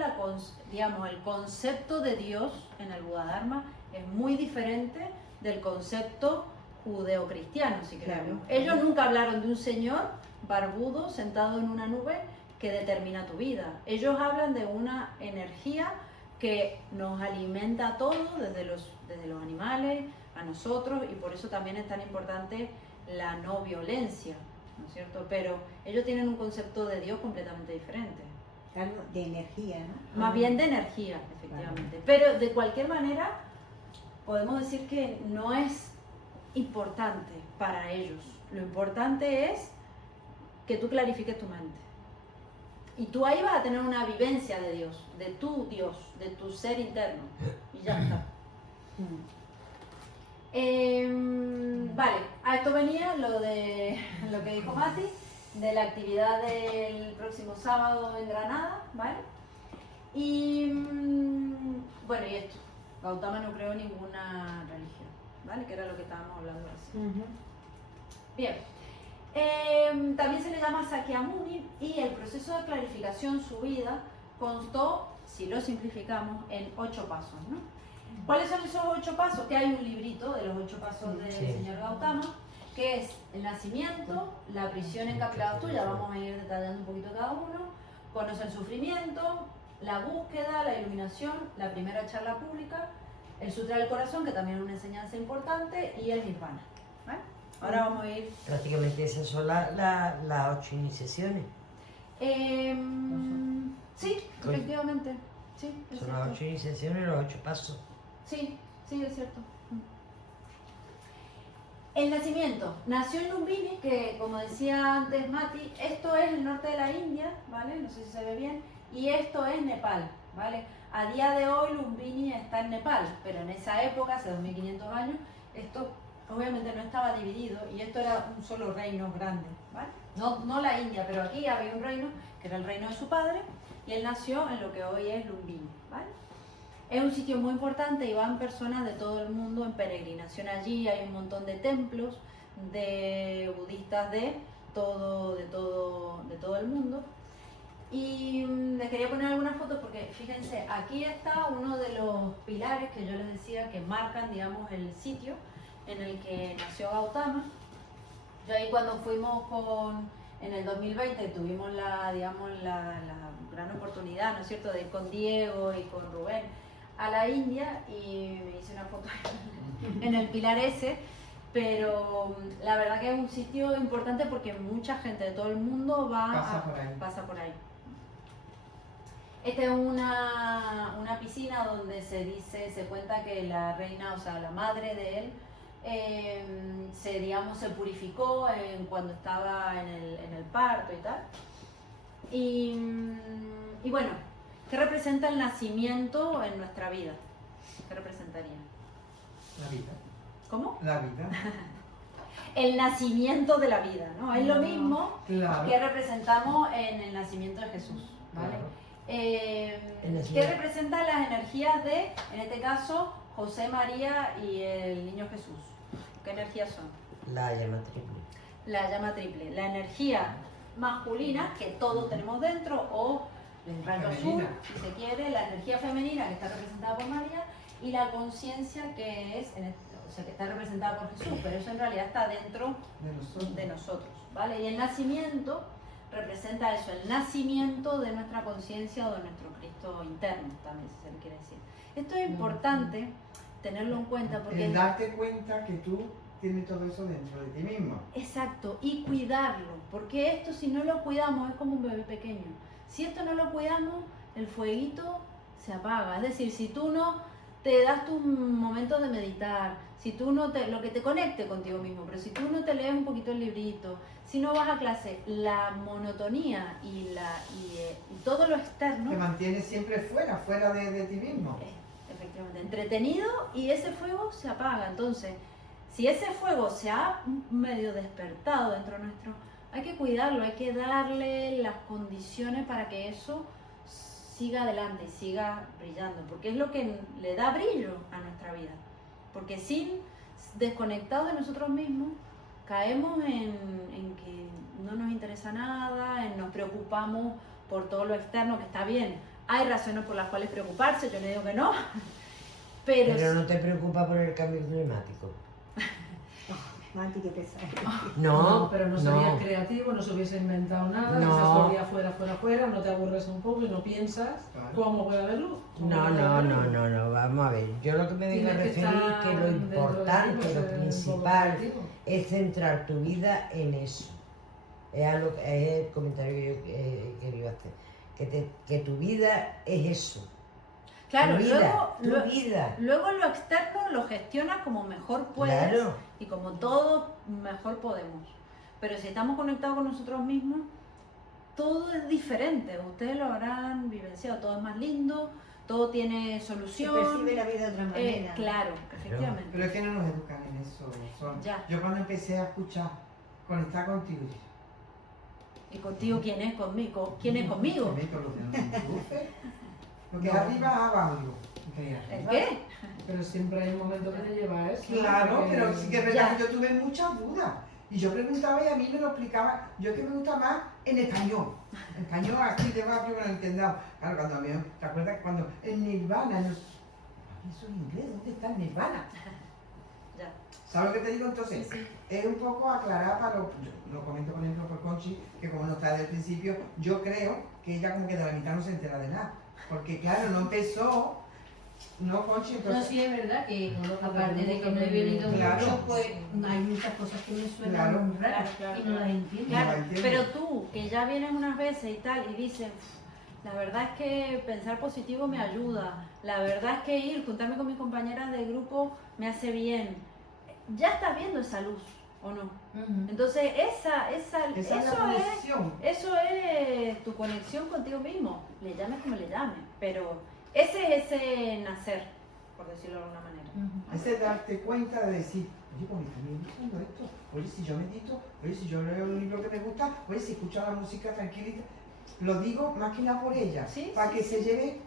digamos, el concepto de Dios en el Buda-Dharma es muy diferente del concepto judeocristiano, si Claro. queremos. Ellos nunca hablaron de un señor barbudo sentado en una nube que determina tu vida. Ellos hablan de una energía que nos alimenta a todos, desde los animales a nosotros, y por eso también es tan importante la no violencia, ¿no es cierto? Pero ellos tienen un concepto de Dios completamente diferente. Claro, de energía, ¿no? Más bien de energía, efectivamente. Pero de cualquier manera, podemos decir que no es importante para ellos. Lo importante es que tú clarifiques tu mente. Y tú ahí vas a tener una vivencia de Dios, de tu ser interno. Y ya está. Vale, a esto venía lo que dijo Mati, de la actividad del próximo sábado en Granada, ¿vale? Y bueno, y esto, Gautama no creó ninguna religión, ¿vale? Que era lo que estábamos hablando así. Bien, también se le llama Sakyamuni y el proceso de clarificación, su vida, constó, si lo simplificamos, en 8 pasos, ¿no? ¿Cuáles son esos 8 pasos? Que hay un librito de los 8 pasos del Sí. señor Gautama, que es el nacimiento, la prisión en capilados tuyas, vamos a ir detallando un poquito cada uno, conoce el sufrimiento, la búsqueda, la iluminación, la primera charla pública, el Sutra del Corazón, que también es una enseñanza importante, y el Nirvana. ¿Vale? Ahora vamos a ir... Prácticamente esas son las 8 iniciaciones. Sí, efectivamente. Sí, es Son las cierto. 8 iniciaciones, los 8 pasos. Sí, es cierto. El nacimiento. Nació en Lumbini, que como decía antes Mati, esto es el norte de la India, ¿vale? No sé si se ve bien. Y esto es Nepal, ¿vale? A día de hoy Lumbini está en Nepal, pero en esa época, hace 2500 años, esto obviamente no estaba dividido y esto era un solo reino grande, ¿vale? No la India, pero aquí había un reino que era el reino de su padre y él nació en lo que hoy es Lumbini, ¿vale? Es un sitio muy importante y van personas de todo el mundo en peregrinación allí, hay un montón de templos de budistas de todo el mundo. Y les quería poner algunas fotos porque fíjense, aquí está uno de los pilares que yo les decía que marcan, digamos, el sitio en el que nació Gautama. Yo ahí cuando fuimos en el 2020 tuvimos la gran oportunidad, ¿no es cierto?, de ir con Diego y con Rubén a la India y me hice una foto en el pilar ese. Pero la verdad que es un sitio importante porque mucha gente de todo el mundo pasa por ahí. Esta es una piscina donde se cuenta que la reina, o sea, la madre de él, se purificó cuando estaba en el parto y tal. Y bueno, ¿qué representa el nacimiento en nuestra vida? ¿Qué representaría? La vida. ¿Cómo? La vida. El nacimiento de la vida, ¿no? Es lo mismo Claro. que representamos en el nacimiento de Jesús, ¿vale? Claro. ¿Qué representan las energías de, en este caso, José, María y el niño Jesús? ¿Qué energías son? La llama triple. La llama triple. La energía masculina, que todos tenemos dentro, o el rayo azul, Femenina. si se quiere, la energía femenina, que está representada por María, y la conciencia, que es, o sea, que está representada por Jesús, pero eso en realidad está dentro de nosotros, ¿vale? Y el nacimiento representa eso, el nacimiento de nuestra conciencia o de nuestro Cristo interno, también, si se le quiere decir. Esto es importante tenerlo en cuenta porque... El darte cuenta que tú tienes todo eso dentro de ti mismo. Exacto, y cuidarlo, porque esto si no lo cuidamos es como un bebé pequeño. Si esto no lo cuidamos, el fueguito se apaga. Es decir, si tú no te das tus momentos de meditar, si tú no lo que te conecte contigo mismo, pero si tú no te lees un poquito el librito, si no vas a clase, la monotonía y todo lo externo Te mantienes siempre fuera de ti mismo. efectivamente entretenido y ese fuego se apaga. Entonces, si ese fuego se ha medio despertado dentro nuestro, hay que cuidarlo, hay que darle las condiciones para que eso siga adelante y siga brillando, porque es lo que le da brillo a nuestra vida. Porque desconectados de nosotros mismos, caemos en que no nos interesa nada, nos preocupamos por todo lo externo, que está bien. Hay razones por las cuales preocuparse, yo no digo que no, Pero no te preocupa por el cambio climático. Mati, qué pesado. No, pero no serías creativo, no se hubiese inventado nada, No. estás todo el día fuera, no te aburres un poco y no piensas Claro. cómo puede haber luz. No, vamos a ver. Yo lo que me vengo a Tienes que referir estar que lo dentro de ti, importante, pues, lo un poco principal creativo. es centrar tu vida en eso. Es el comentario que yo iba a hacer. Que tu vida es eso. claro, tu vida, luego, tu vida. luego lo externo lo gestionas como mejor puedes Claro. y como todos mejor podemos. Pero si estamos conectados con nosotros mismos, todo es diferente. Ustedes lo habrán vivenciado, todo es más lindo, todo tiene Se solución. percibe la vida de otra manera. Claro, efectivamente. Pero es que no nos educan en eso. Ya. Yo cuando empecé a escuchar, conectar contigo, ¿Y contigo quién es? ¿Conmigo? ¿Quién es conmigo? Lo que es arriba, abajo. ¿El qué? Pero siempre hay un momento que te lleva a eso. Claro, porque- pero sí que es Ya. verdad que yo tuve muchas dudas. Y yo preguntaba y a mí me lo explicaba. Yo que me gusta más en español. En español aquí de barrio no lo entendamos. Claro, cuando a mí, ¿te acuerdas que cuando en Nirvana, eso es inglés, ¿dónde está el Nirvana? Ya. ¿Sabes lo que te digo? Entonces, es un poco aclarar para yo lo comento por ejemplo por Conchi, que como no está desde el principio, yo creo que ella como que de la mitad no se entera de nada. Porque claro, no empezó, no Conchi, No, entonces... sí es verdad que aparte de que no he venido Claro. mucho, pues hay muchas cosas que me suenan Claro. muy raras Claro, y no las entiendo. Claro. Claro, No entiendo. pero tú, que ya vienes unas veces y tal, y dices, la verdad es que pensar positivo me ayuda, la verdad es que juntarme con mis compañeras de grupo me hace bien, ya estás viendo esa luz, ¿o no? Ujú. Entonces, Esa es la conexión. eso es tu conexión contigo mismo, le llames como le llames, pero ese es ese nacer, por decirlo de alguna manera. Ujú. Ese darte cuenta de decir, oye, pues me está gustando esto, oye, si yo medito, oye, si yo leo un libro que me gusta, oye, si escucho la música tranquilita. Lo digo más que nada por ella, Sí, para sí, que sí. se lleve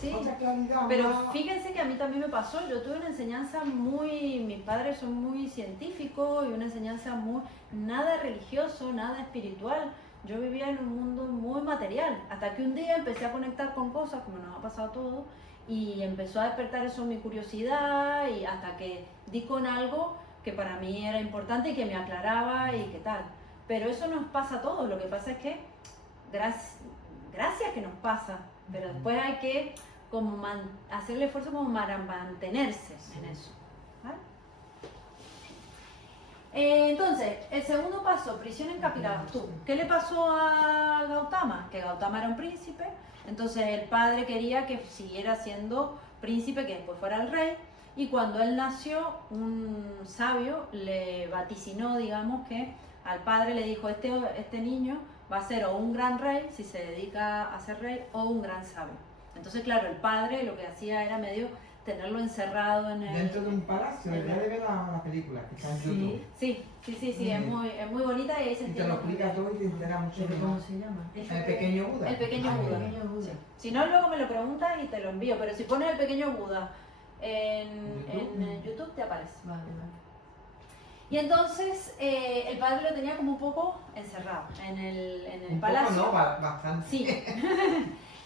Sí, otra claridad. pero más- fíjense que a mí también me pasó, yo tuve una enseñanza muy, mis padres son muy científicos y una enseñanza muy, nada religioso, nada espiritual, yo vivía en un mundo muy material, hasta que un día empecé a conectar con cosas, como nos ha pasado a todos, y empezó a despertar eso mi curiosidad y hasta que di con algo que para mí era importante y que me aclaraba y qué tal. Pero eso nos pasa a todos, lo que pasa es que gracias que nos pasa, pero después hay que como hacer el esfuerzo como para mantenerse en eso. ¿Vale? Entonces, el segundo paso, prisión en Kapilavastu. ¿Qué le pasó a Gautama? Que Gautama era un príncipe, entonces el padre quería que siguiera siendo príncipe, que después fuera el rey, y cuando él nació, un sabio le vaticinó, digamos, que al padre le dijo, este niño va a ser o un gran rey, si se dedica a ser rey, o un gran sabio. Entonces, claro, el padre lo que hacía era medio tenerlo encerrado en el... Dentro de un palacio, debería de ver la película, que está en YouTube. Sí, es muy bonita y ahí se Y te entiende lo muy explica bien. todo y te entera mucho ¿Pero cómo más. se llama? El pequeño Buda. El pequeño Ah, Buda. el Pequeño Buda. Sí. Si no, luego me lo preguntas y te lo envío, pero si pones el pequeño Buda en YouTube te aparece. Vale, vale. Y entonces el padre lo tenía como un poco encerrado en el Un palacio. poco no, bastante. Sí,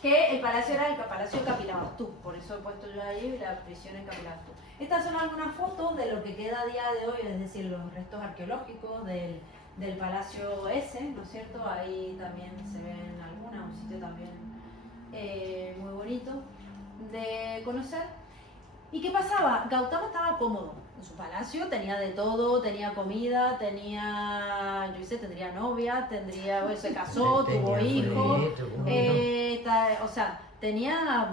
que el palacio era el palacio de Kapilavastu, por eso he puesto yo ahí la prisión en Kapilavastu. Estas son algunas fotos de lo que queda a día de hoy, es decir, los restos arqueológicos del palacio ese, ¿no es cierto? Ahí también se ven algunas, un sitio también muy bonito de conocer. ¿Y qué pasaba? Gautama estaba cómodo en su palacio, tenía de todo, tenía comida, tenía, yo qué sé, tendría novia, se casó, tuvo hijos, o sea, tenía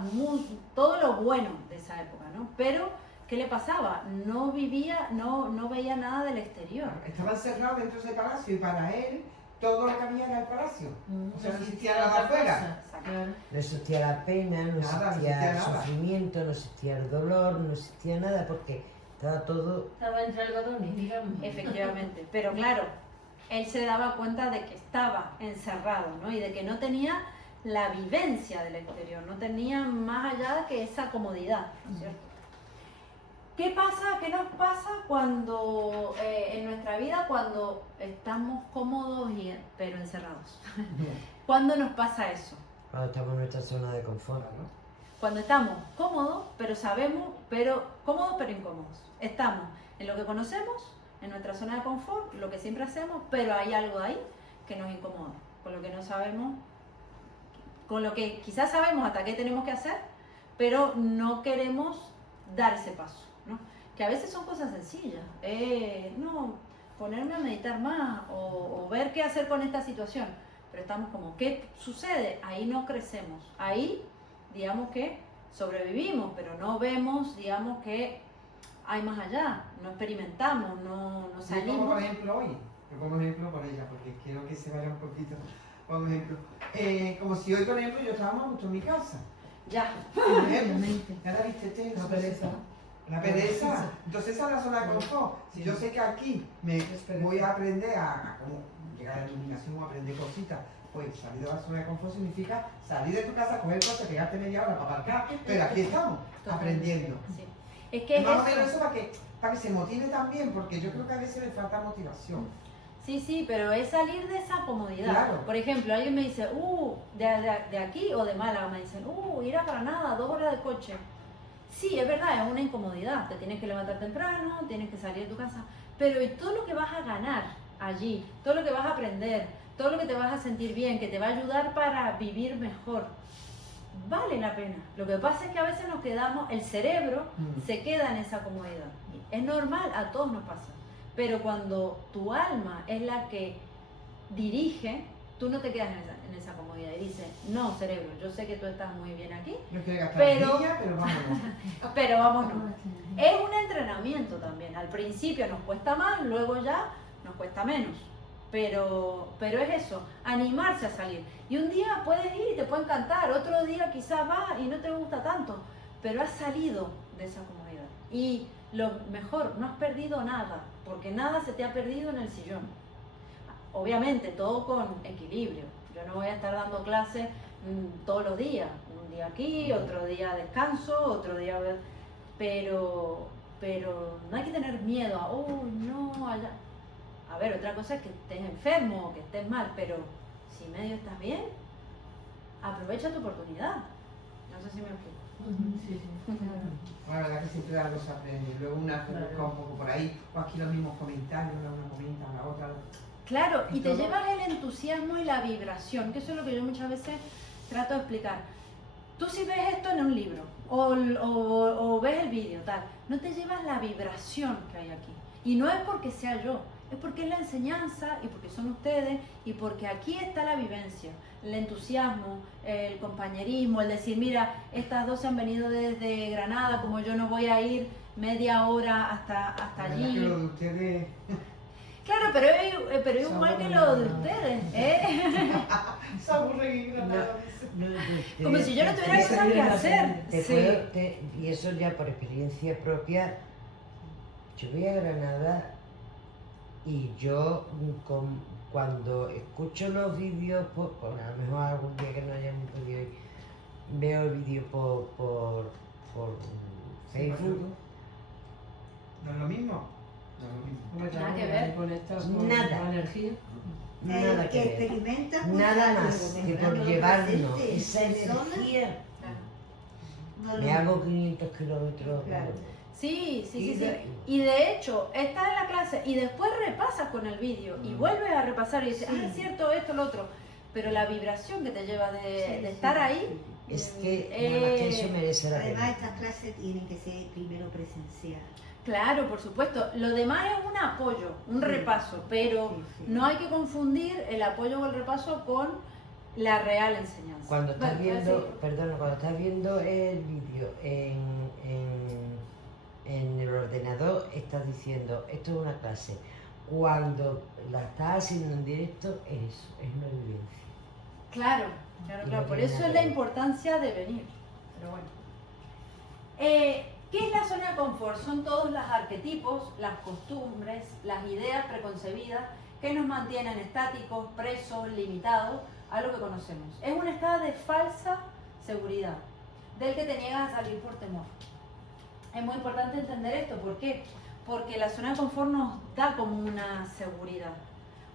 todo lo bueno de esa época, ¿no? Pero, ¿qué le pasaba? No vivía, no veía nada del exterior. Estaba encerrado dentro de ese palacio y para él todo lo que había era el palacio. O sea, no existía nada otra afuera. cosa. Claro. No existía la pena, no Nada, existía no el existía nada. sufrimiento, no existía el dolor, no existía nada porque estaba todo... Estaba entre algodones, digamos. Efectivamente, pero claro, él se daba cuenta de que estaba encerrado, ¿no? Y de que no tenía la vivencia del exterior, no tenía más allá que esa comodidad, ¿no es cierto? ¿Qué pasa? ¿Qué nos pasa cuando en nuestra vida cuando estamos cómodos pero encerrados? ¿Cuándo nos pasa eso? Cuando estamos en nuestra zona de confort, ¿no? Cuando estamos cómodos, pero cómodos pero incómodos. Estamos en lo que conocemos, en nuestra zona de confort, lo que siempre hacemos, pero hay algo ahí que nos incomoda, con lo que no sabemos, con lo que quizás sabemos hasta qué tenemos que hacer, pero no queremos dar ese paso, ¿no? Que a veces son cosas sencillas, no, ponerme a meditar más o ver qué hacer con esta situación, pero estamos como, ¿qué sucede? Ahí no crecemos, ahí digamos que sobrevivimos, pero no vemos, digamos que hay más allá, no experimentamos, no Yo como salimos. por ejemplo hoy, yo como ejemplo por ella, porque quiero que se vaya un poquito, por ejemplo, como si hoy por ejemplo yo estaba mucho en mi casa, Ya, por ejemplo, Obviamente. y ahora viste La pereza. la pereza, entonces esa es la zona de confort, si yo sé que aquí me voy a aprender a cómo llegar a la iluminación o aprender cositas, pues salir de la zona de confort significa salir de tu casa, coger el coche, pegarte media hora para aparcar, pero aquí estamos, aprendiendo. sí. Es que es Más o menos eso. eso para que se motive también, porque yo creo que a veces le falta motivación. Sí, pero es salir de esa comodidad. Claro. Por ejemplo, alguien me dice, de aquí o de Málaga, me dicen, ir a Granada, 2 horas de coche. Sí, es verdad, es una incomodidad. Te tienes que levantar temprano, tienes que salir de tu casa. Pero ¿y todo lo que vas a ganar allí? Todo lo que vas a aprender, todo lo que te vas a sentir bien, que te va a ayudar para vivir mejor. Vale la pena. Lo que pasa es que a veces nos quedamos, el cerebro se queda en esa comodidad. Es normal, a todos nos pasa. Pero cuando tu alma es la que dirige, tú no te quedas en esa comodidad y dices, no, cerebro, yo sé que tú estás muy bien aquí, No quiero gastar Pero- energía, pero vámonos. pero vámonos. Es un entrenamiento también. Al principio nos cuesta más, luego ya nos cuesta menos. Pero es eso, animarse a salir. Y un día puedes ir y te puede encantar, otro día quizás vas y no te gusta tanto, pero has salido de esa comodidad. Y lo mejor, no has perdido nada, porque nada se te ha perdido en el sillón. Obviamente, todo con equilibrio. Yo no voy a estar dando clases todos los días. Un día aquí, otro día descanso, otro día... Pero no hay que tener miedo a, oh, no, allá. A ver, otra cosa es que estés enfermo o que estés mal, pero si medio estás bien, aprovecha tu oportunidad. No sé si me explico. Sí, sí. La verdad que siempre algo se aprende. Luego una se busca un poco por ahí, o aquí los mismos comentarios, una comenta, la otra. Claro, y te todo. llevas el entusiasmo y la vibración, que eso es lo que yo muchas veces trato de explicar. Tú si ves esto en un libro o ves el vídeo, tal, no te llevas la vibración que hay aquí. Y no es porque sea yo, es porque es la enseñanza y porque son ustedes y porque aquí está la vivencia, el entusiasmo, el compañerismo, el decir, mira, estas dos se han venido desde Granada, como yo no voy a ir media hora hasta La verdad allí. que lo de ustedes. Claro, pero es igual que lo de ustedes, ¿eh? Se aburre y Granada. Como si yo no tuviera cosas que hacer. Y eso ya por experiencia propia, yo voy a Granada y yo cuando escucho los vídeos, a lo mejor algún día que no hayamos podido ir, veo el vídeo por Facebook. ¿No es lo mismo? No es lo mismo. Hombre, Nada que claro, ver. ahí conectas con Nada. la energía. Nada El que ver. experimenta Nada algo, más que mejorando por lo llevarnos presente en esa persona, energía. no lo Me hago 500 kilómetros. Claro. Sí, sí, Y sí, sí. de- Y de hecho, estás en la clase y después repasas con el vídeo y vuelves a repasar y dices, Sí. ah, es cierto, esto, lo otro. Pero la vibración que te lleva de estar ahí, Es que nada más que eso merece la Además, pena. estas clases tienen que ser primero presencial. claro, por supuesto. Lo demás es un apoyo, un Sí. repaso, pero Sí, sí. no hay que confundir el apoyo o el repaso con la real enseñanza. Cuando estás Bueno, viendo, así. perdona, cuando estás viendo el vídeo en el ordenador, estás diciendo, esto es una clase. Cuando la estás haciendo en directo, es eso, es una vivencia. Claro, claro, Y claro. no Por tiene eso nada es que la ver. importancia de venir. Pero bueno. ¿Qué es la zona de confort? Son todos los arquetipos, las costumbres, las ideas preconcebidas que nos mantienen estáticos, presos, limitados a lo que conocemos. Es un estado de falsa seguridad, del que te niegas a salir por temor. Es muy importante entender esto. ¿Por qué? Porque la zona de confort nos da como una seguridad,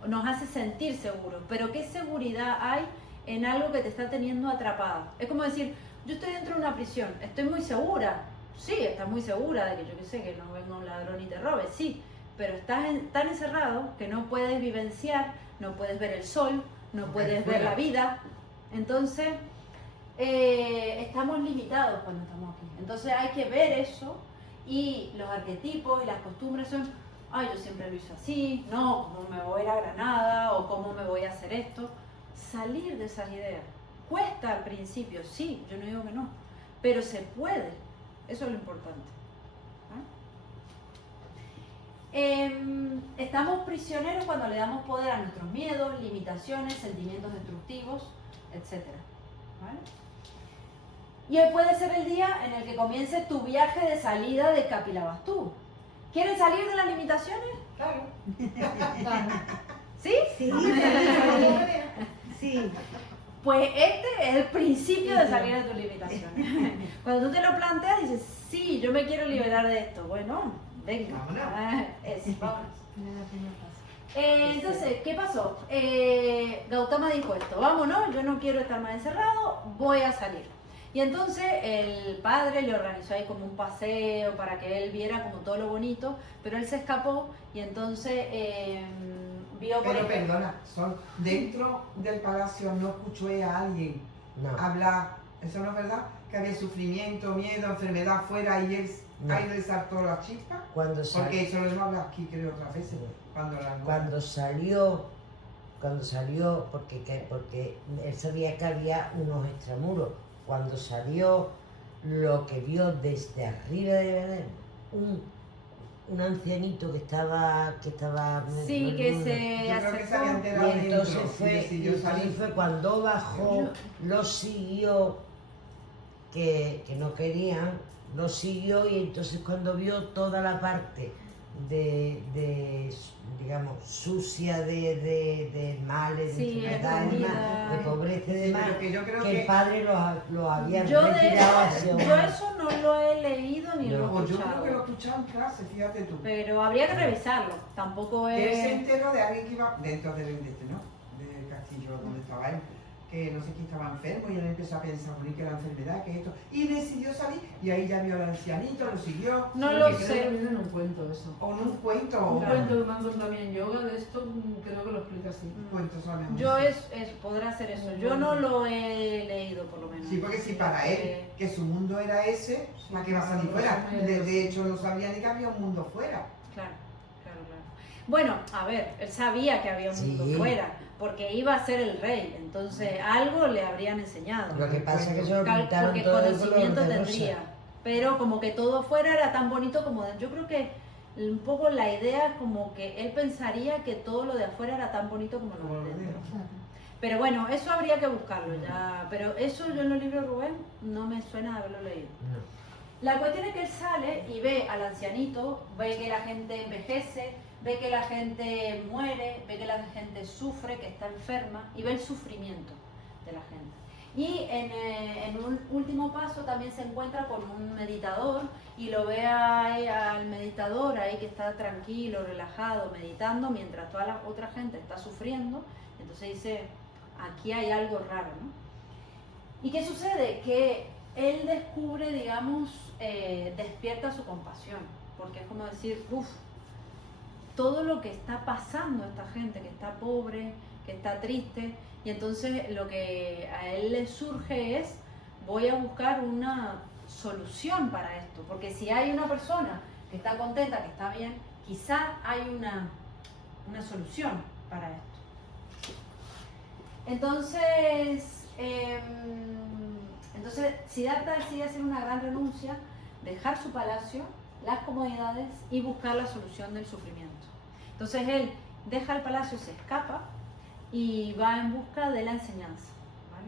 nos hace sentir seguros. Pero ¿qué seguridad hay en algo que te está teniendo atrapada? Es como decir, yo estoy dentro de una prisión, estoy muy segura. Sí, estás muy segura de que yo qué sé, que no venga un ladrón y te robe, sí. Pero estás tan encerrado que no puedes vivenciar, no puedes ver el sol, no puedes ver la vida. Entonces, estamos limitados cuando estamos aquí. Entonces hay que ver eso y los arquetipos y las costumbres son, ay, yo siempre lo hice así, no, ¿cómo me voy a ir a Granada? O ¿cómo me voy a hacer esto? Salir de esas ideas. Cuesta al principio, sí, yo no digo que no, pero se puede. Eso es lo importante. Estamos prisioneros cuando le damos poder a nuestros miedos, limitaciones, sentimientos destructivos, etc. ¿Vale? Y hoy puede ser el día en el que comience tu viaje de salida de Kapilavastu. ¿Quieren salir de las limitaciones? Claro. ¿Sí? Sí, sí. Pues este es el principio de salir de tus limitaciones. Cuando tú te lo planteas, dices, sí, yo me quiero liberar de esto. Bueno, venga. Vámonos. Vámonos. Me da pena pasar. Entonces, ¿qué pasó? Gautama dijo esto, vámonos, yo no quiero estar más encerrado, voy a salir. Y entonces el padre le organizó ahí como un paseo para que él viera como todo lo bonito, pero él se escapó y entonces vio por Pero ejemplo... perdona, son dentro del palacio no escuché a alguien No, hablar. ¿Eso no es verdad? Que había sufrimiento, miedo, enfermedad afuera y él No. ahí le saltó la chispa. cuando Porque salió, eso lo hemos hablado aquí creo otras veces. cuando salió, porque él sabía que había unos extramuros. Cuando salió, lo que vio desde arriba de Belén, un ancianito que estaba Sí, que se Yo creo que se había acercó. enterado y entonces dentro, fue, y decidió salir. cuando bajó, lo siguió, que no querían, lo siguió y entonces cuando vio toda la parte digamos, sucia de males, de Sí, enfermedades, escondida. de pobreza y demás, Pero que yo creo que el padre lo había Yo, retirado hacia yo una... eso no lo he leído ni No. lo he Pues yo creo escuchado. que lo he escuchado en clase, fíjate tú. Pero habría que revisarlo. Tampoco Que él se es... enteró de alguien que iba dentro del ¿no? Del castillo donde estaba él, que no sé quién estaba enfermo y él empezó a pensar que era enfermedad, que esto, y decidió salir y ahí ya vio al ancianito, lo siguió. No Creo lo que creo que sé. viene en un cuento eso. O en un cuento, o Un un cuento que me han contado a mí en yoga de esto, creo que lo explica así. cuento solamente. Yo podrá ser eso. Yo no lo he leído por lo menos. Sí, porque si para él, que su mundo era ese, ¿para qué va a salir fuera? De hecho, no sabía ni que había un mundo fuera. Claro. Bueno, a ver, él sabía que había un mundo Sí. fuera, porque iba a ser el rey, entonces algo le habrían enseñado. Lo que pasa es que se lo pintaron Porque todo de conocimiento color de rosa. tendría. Pero como que todo fuera era tan bonito como... Yo creo que un poco la idea es como que él pensaría que todo lo de afuera era tan bonito como lo de dentro. Pero bueno, eso habría que buscarlo ya. Pero eso yo en los libros de Rubén no me suena de haberlo leído. No. La cuestión es que él sale y ve al ancianito, ve que la gente envejece, ve que la gente muere, ve que la gente sufre, que está enferma y ve el sufrimiento de la gente. Y en un último paso también se encuentra con un meditador y lo ve al meditador ahí que está tranquilo, relajado, meditando, mientras toda la otra gente está sufriendo. Entonces dice, aquí hay algo raro, ¿no? ¿Y qué sucede? Que él descubre, digamos, despierta su compasión, porque es como decir, uff, todo lo que está pasando a esta gente que está pobre, que está triste, y entonces lo que a él le surge es, voy a buscar una solución para esto, porque si hay una persona que está contenta, que está bien, quizá hay una solución para esto. Entonces, Siddhartha decide hacer una gran renuncia, dejar su palacio, las comodidades y buscar la solución del sufrimiento. Entonces él deja el palacio, se escapa y va en busca de la enseñanza. ¿Vale?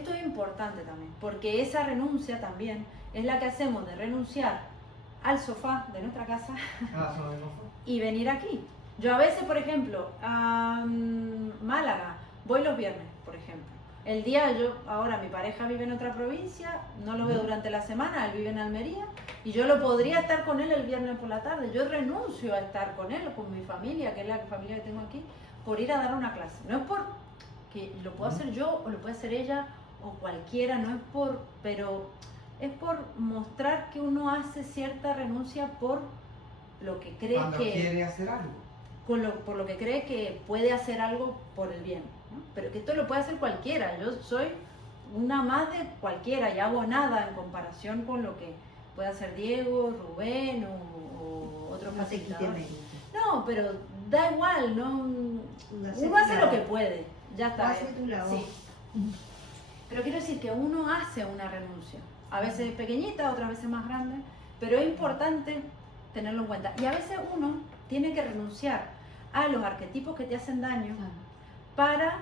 Esto es importante también, porque esa renuncia también es la que hacemos de renunciar al sofá de nuestra casa y venir aquí. Yo a veces, por ejemplo, a Málaga, voy los viernes, por ejemplo. El día, ahora mi pareja vive en otra provincia, no lo veo durante la semana, él vive en Almería, y yo lo podría estar con él el viernes por la tarde. Yo renuncio a estar con él o con mi familia, que es la familia que tengo aquí, por ir a dar una clase. No es por que lo puedo hacer yo o lo puede hacer ella o cualquiera, no es por, pero es por mostrar que uno hace cierta renuncia por lo que cree Cuando quiere hacer algo. por lo que cree que puede hacer algo por el bien, ¿no? Pero que esto lo puede hacer cualquiera. Yo soy una más de cualquiera y hago nada en comparación con lo que puede hacer Diego, Rubén o otros No te quite facilitadores. mérito. No, pero da igual, ¿no? Uno hace lo que puede, ya está. Hace tu labor. Sí. Pero quiero decir que uno hace una renuncia, a veces pequeñita, otras veces más grande, pero es importante tenerlo en cuenta. Y a veces uno tiene que renunciar a los arquetipos que te hacen daño para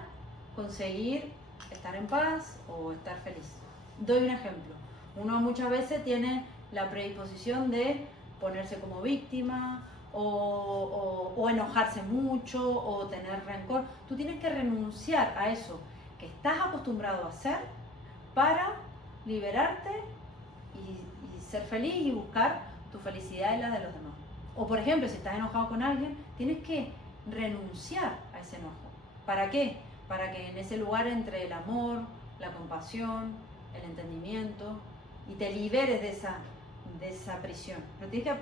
conseguir estar en paz o estar feliz. Doy un ejemplo. Uno muchas veces tiene la predisposición de ponerse como víctima o enojarse mucho o tener rencor. Tú tienes que renunciar a eso que estás acostumbrado a hacer para liberarte y ser feliz y buscar tu felicidad y la de los demás. O por ejemplo, si estás enojado con alguien, tienes que renunciar a ese enojo. ¿Para qué? Para que en ese lugar entre el amor, la compasión, el entendimiento y te liberes de esa prisión. Pero tienes que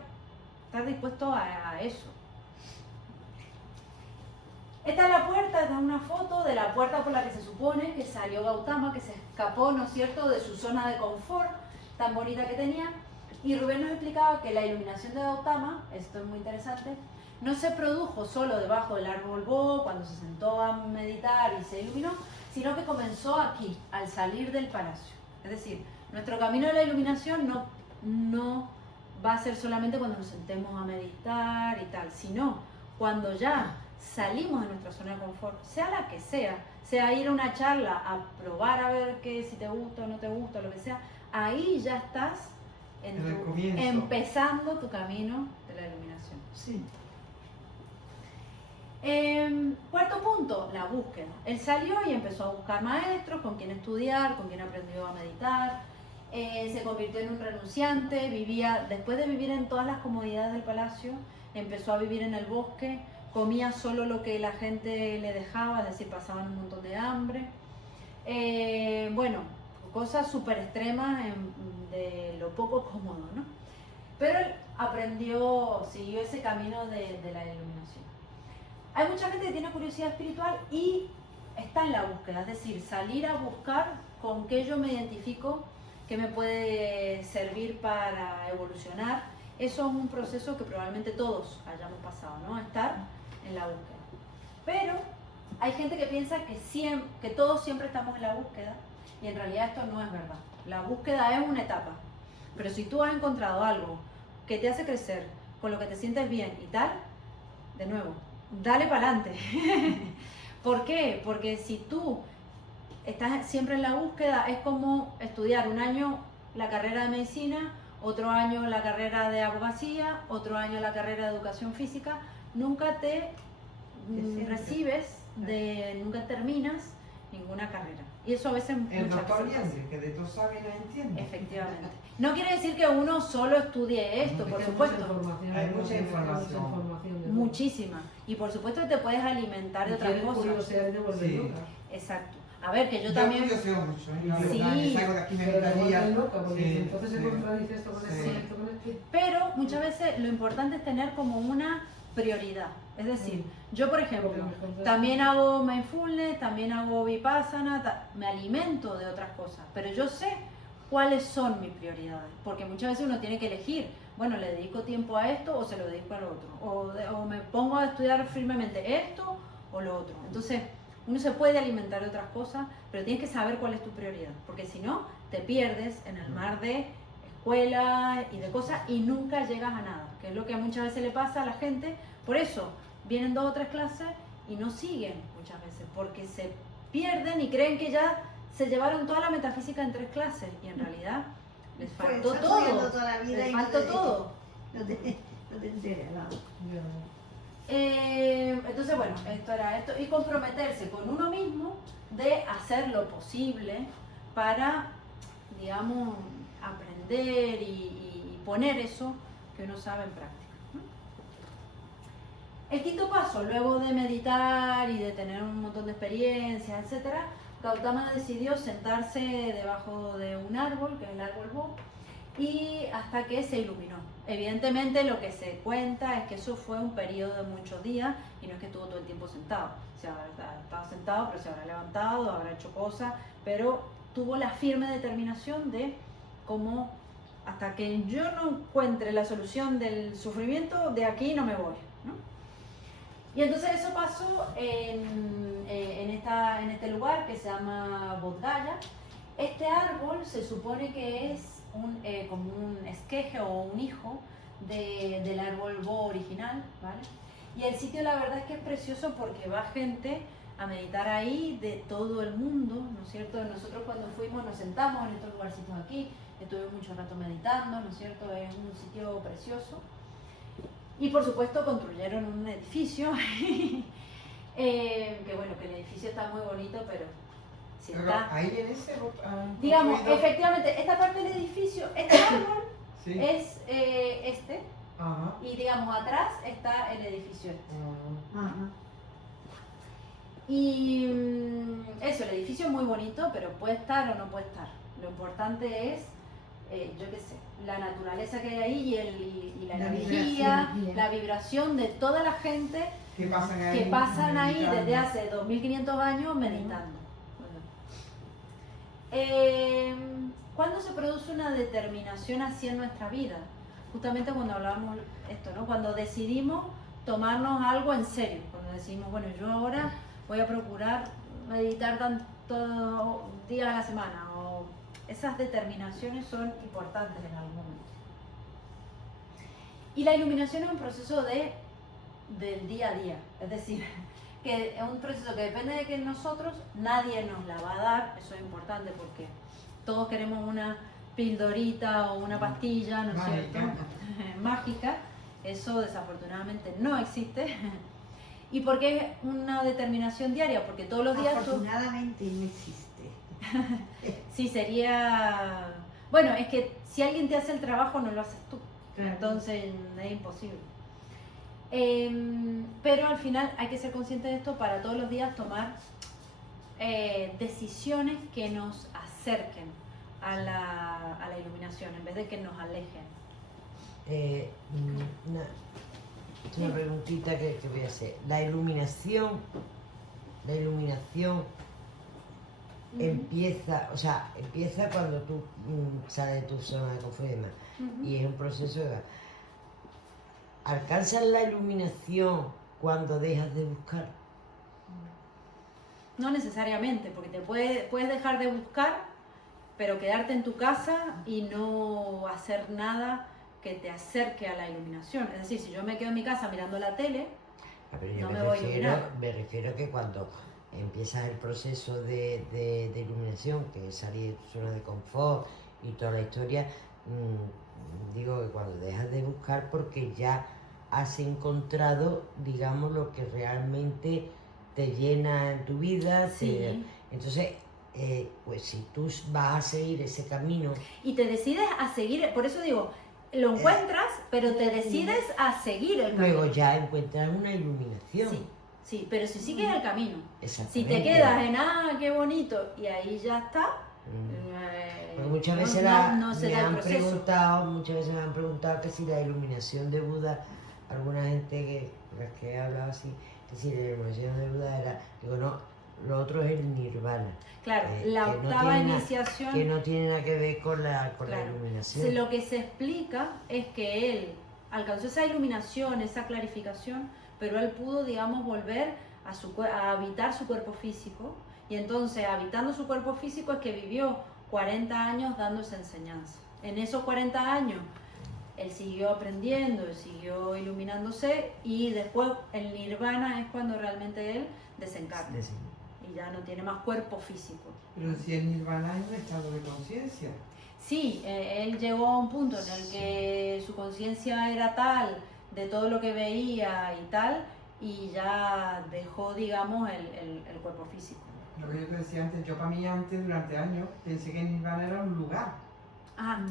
estar dispuesto a eso. Esta es la puerta, esta es una foto de la puerta por la que se supone que salió Gautama, que se escapó, ¿no es cierto?, de su zona de confort tan bonita que tenía. Y Rubén nos explicaba que la iluminación de Gautama, esto es muy interesante, no se produjo solo debajo del árbol Bo, cuando se sentó a meditar y se iluminó, sino que comenzó aquí, al salir del palacio. Es decir, nuestro camino de la iluminación no va a ser solamente cuando nos sentemos a meditar y tal, sino cuando ya salimos de nuestra zona de confort, sea la que sea ir a una charla, a probar a ver si te gusta o no te gusta, lo que sea, ahí ya estás En el comienzo. empezando tu camino de la iluminación. Sí. Cuarto punto, la búsqueda. Él salió y empezó a buscar maestros, con quien estudiar, con quien aprendió a meditar. Se convirtió en un renunciante, después de vivir en todas las comodidades del palacio, empezó a vivir en el bosque, comía solo lo que la gente le dejaba, es decir, pasaban un montón de hambre. Bueno, cosas súper extremas de lo poco cómodo, ¿no? Pero él siguió ese camino de la iluminación. Hay mucha gente que tiene curiosidad espiritual y está en la búsqueda, es decir, salir a buscar con qué yo me identifico, qué me puede servir para evolucionar. Eso es un proceso que probablemente todos hayamos pasado, ¿no? Estar en la búsqueda. Pero hay gente que piensa que todos siempre estamos en la búsqueda y en realidad esto no es verdad. La búsqueda es una etapa, pero si tú has encontrado algo que te hace crecer, con lo que te sientes bien y tal, de nuevo, dale para adelante. ¿Por qué? Porque si tú estás siempre en la búsqueda, es como estudiar un año la carrera de medicina, otro año la carrera de abogacía, otro año la carrera de educación física. Nunca te recibes, nunca terminas ninguna carrera. Y eso a veces El muchas doctor veces pasa. Yandel, que de todo sabe y no entiende. Efectivamente. No quiere decir que uno solo estudie esto, por supuesto. Hay mucha información. Muchísima. Y por supuesto te puedes alimentar de otras cosas. Curiosidad de volver Sí. loca. Exacto. A ver, que yo Yo también... curioseo mucho, ¿eh? No, Sí. me salgo de aquí, me Pero te gustaría. vuelves loca, porque Sí, entonces se sí. contradice esto con esto, Sí. con esto, con esto. Pero muchas veces lo importante es tener como una prioridad. Es decir, yo por ejemplo, también hago mindfulness, también hago vipassana, me alimento de otras cosas, pero yo sé cuáles son mis prioridades, porque muchas veces uno tiene que elegir, bueno, le dedico tiempo a esto o se lo dedico al otro, o me pongo a estudiar firmemente esto o lo otro. Entonces, uno se puede alimentar de otras cosas, pero tienes que saber cuál es tu prioridad, porque si no, te pierdes en el mar de escuelas y de cosas y nunca llegas a nada, que es lo que muchas veces le pasa a la gente. Por eso vienen 2 o 3 clases y no siguen muchas veces, porque se pierden y creen que ya se llevaron toda la metafísica en 3 clases y en realidad les Pues faltó estás estudiando todo, toda la vida les y faltó no te- todo. No te enteras, no. Entonces, bueno, esto era esto. Y comprometerse con uno mismo de hacer lo posible para, digamos, aprender y poner eso que uno sabe en práctica, ¿no? El quinto paso, luego de meditar y de tener un montón de experiencias, etc., Gautama decidió sentarse debajo de un árbol, que es el árbol Bo, y hasta que se iluminó. Evidentemente lo que se cuenta es que eso fue un periodo de muchos días y no es que estuvo todo el tiempo sentado. O sea, estaba sentado, pero se habrá levantado, habrá hecho cosas, pero tuvo la firme determinación de cómo hasta que yo no encuentre la solución del sufrimiento, de aquí no me voy, ¿no? Y entonces eso pasó en este lugar que se llama Bodh Gaya. Este árbol se supone que es como un esqueje o un hijo del árbol Bo original, ¿vale? Y el sitio la verdad es que es precioso porque va gente a meditar ahí de todo el mundo, ¿no es cierto? Nosotros cuando fuimos nos sentamos en estos lugarcitos aquí, estuvimos mucho rato meditando, ¿no es cierto? Es un sitio precioso. Y por supuesto construyeron un edificio, que bueno, que el edificio está muy bonito, pero si Pero está... ahí en ese. Digamos, construido- efectivamente, esta parte del edificio, este árbol Sí. es este, Ajá. y digamos, atrás está el edificio este. Ajá. Y eso, el edificio es muy bonito, pero puede estar o no puede estar. Lo importante es, yo qué sé, la naturaleza que hay ahí y la La energía, vibración. la vibración de toda la gente ¿Qué pasan ahí? que pasan ahí meditando? desde hace 2500 años meditando. ¿Cuándo se produce una determinación así en nuestra vida? Justamente cuando hablábamos esto, ¿no? Cuando decidimos tomarnos algo en serio, cuando decimos, bueno, yo ahora voy a procurar meditar tantos días a la semana, o esas determinaciones son importantes en algún momento. Y la iluminación es un proceso del día a día, es decir, que es un proceso que depende de que nosotros, nadie nos la va a dar, eso es importante porque todos queremos una pildorita o una pastilla, ¿no es cierto? Mágica. Mágica. Eso desafortunadamente no existe. ¿Y por qué es una determinación diaria? Porque todos los días tú... Afortunadamente no existe. Sí, sería... Bueno, es que si alguien te hace el trabajo no lo haces tú. Claro. Entonces es imposible. Pero al final hay que ser consciente de esto para todos los días tomar decisiones que nos acerquen a la iluminación en vez de que nos alejen. Una preguntita que voy a hacer. La iluminación empieza, o sea, empieza cuando tú sales de tu zona de confort y demás. Y es un proceso de... ¿Alcanzas la iluminación cuando dejas de buscar? No necesariamente, porque te puedes dejar de buscar, pero quedarte en tu casa y no hacer nada que te acerque a la iluminación. Es decir, si yo me quedo en mi casa mirando la tele, Pero yo no me voy a iluminar. me refiero a que cuando empiezas el proceso de iluminación, que es salir de tu zona de confort y toda la historia, digo que cuando dejas de buscar porque ya has encontrado, digamos, lo que realmente te llena en tu vida. Sí. Entonces, pues si tú vas a seguir ese camino, Y te decides a seguir, por eso digo, lo encuentras, pero te decides a seguir el camino. luego ya encuentras una iluminación. Sí, sí, pero si sigues el camino. Si Exactamente. te quedas en, qué bonito, y ahí ya está. Porque muchas veces no se me da el han proceso. preguntado, muchas veces me han preguntado que si la iluminación de Buda, alguna gente con las que he hablado así, que si la iluminación de Buda era, digo no, lo otro es el nirvana. Claro, que la no octava tiene iniciación. Que no tiene nada que ver con la Claro. iluminación. Lo que se explica es que él alcanzó esa iluminación, esa clarificación, pero él pudo, digamos, volver a habitar su cuerpo físico, y entonces, habitando su cuerpo físico, es que vivió 40 años dando esa enseñanza. En esos 40 años, él siguió aprendiendo, siguió iluminándose, y después el nirvana es cuando realmente él desencarna. Sí. Y ya no tiene más cuerpo físico. Pero si el nirvana es un estado de conciencia. Sí, él llegó a un punto en el que su conciencia era tal de todo lo que veía y tal, y ya dejó, digamos, el cuerpo físico. Lo que yo te decía antes, yo para mí antes, durante años, pensé que nirvana era un lugar.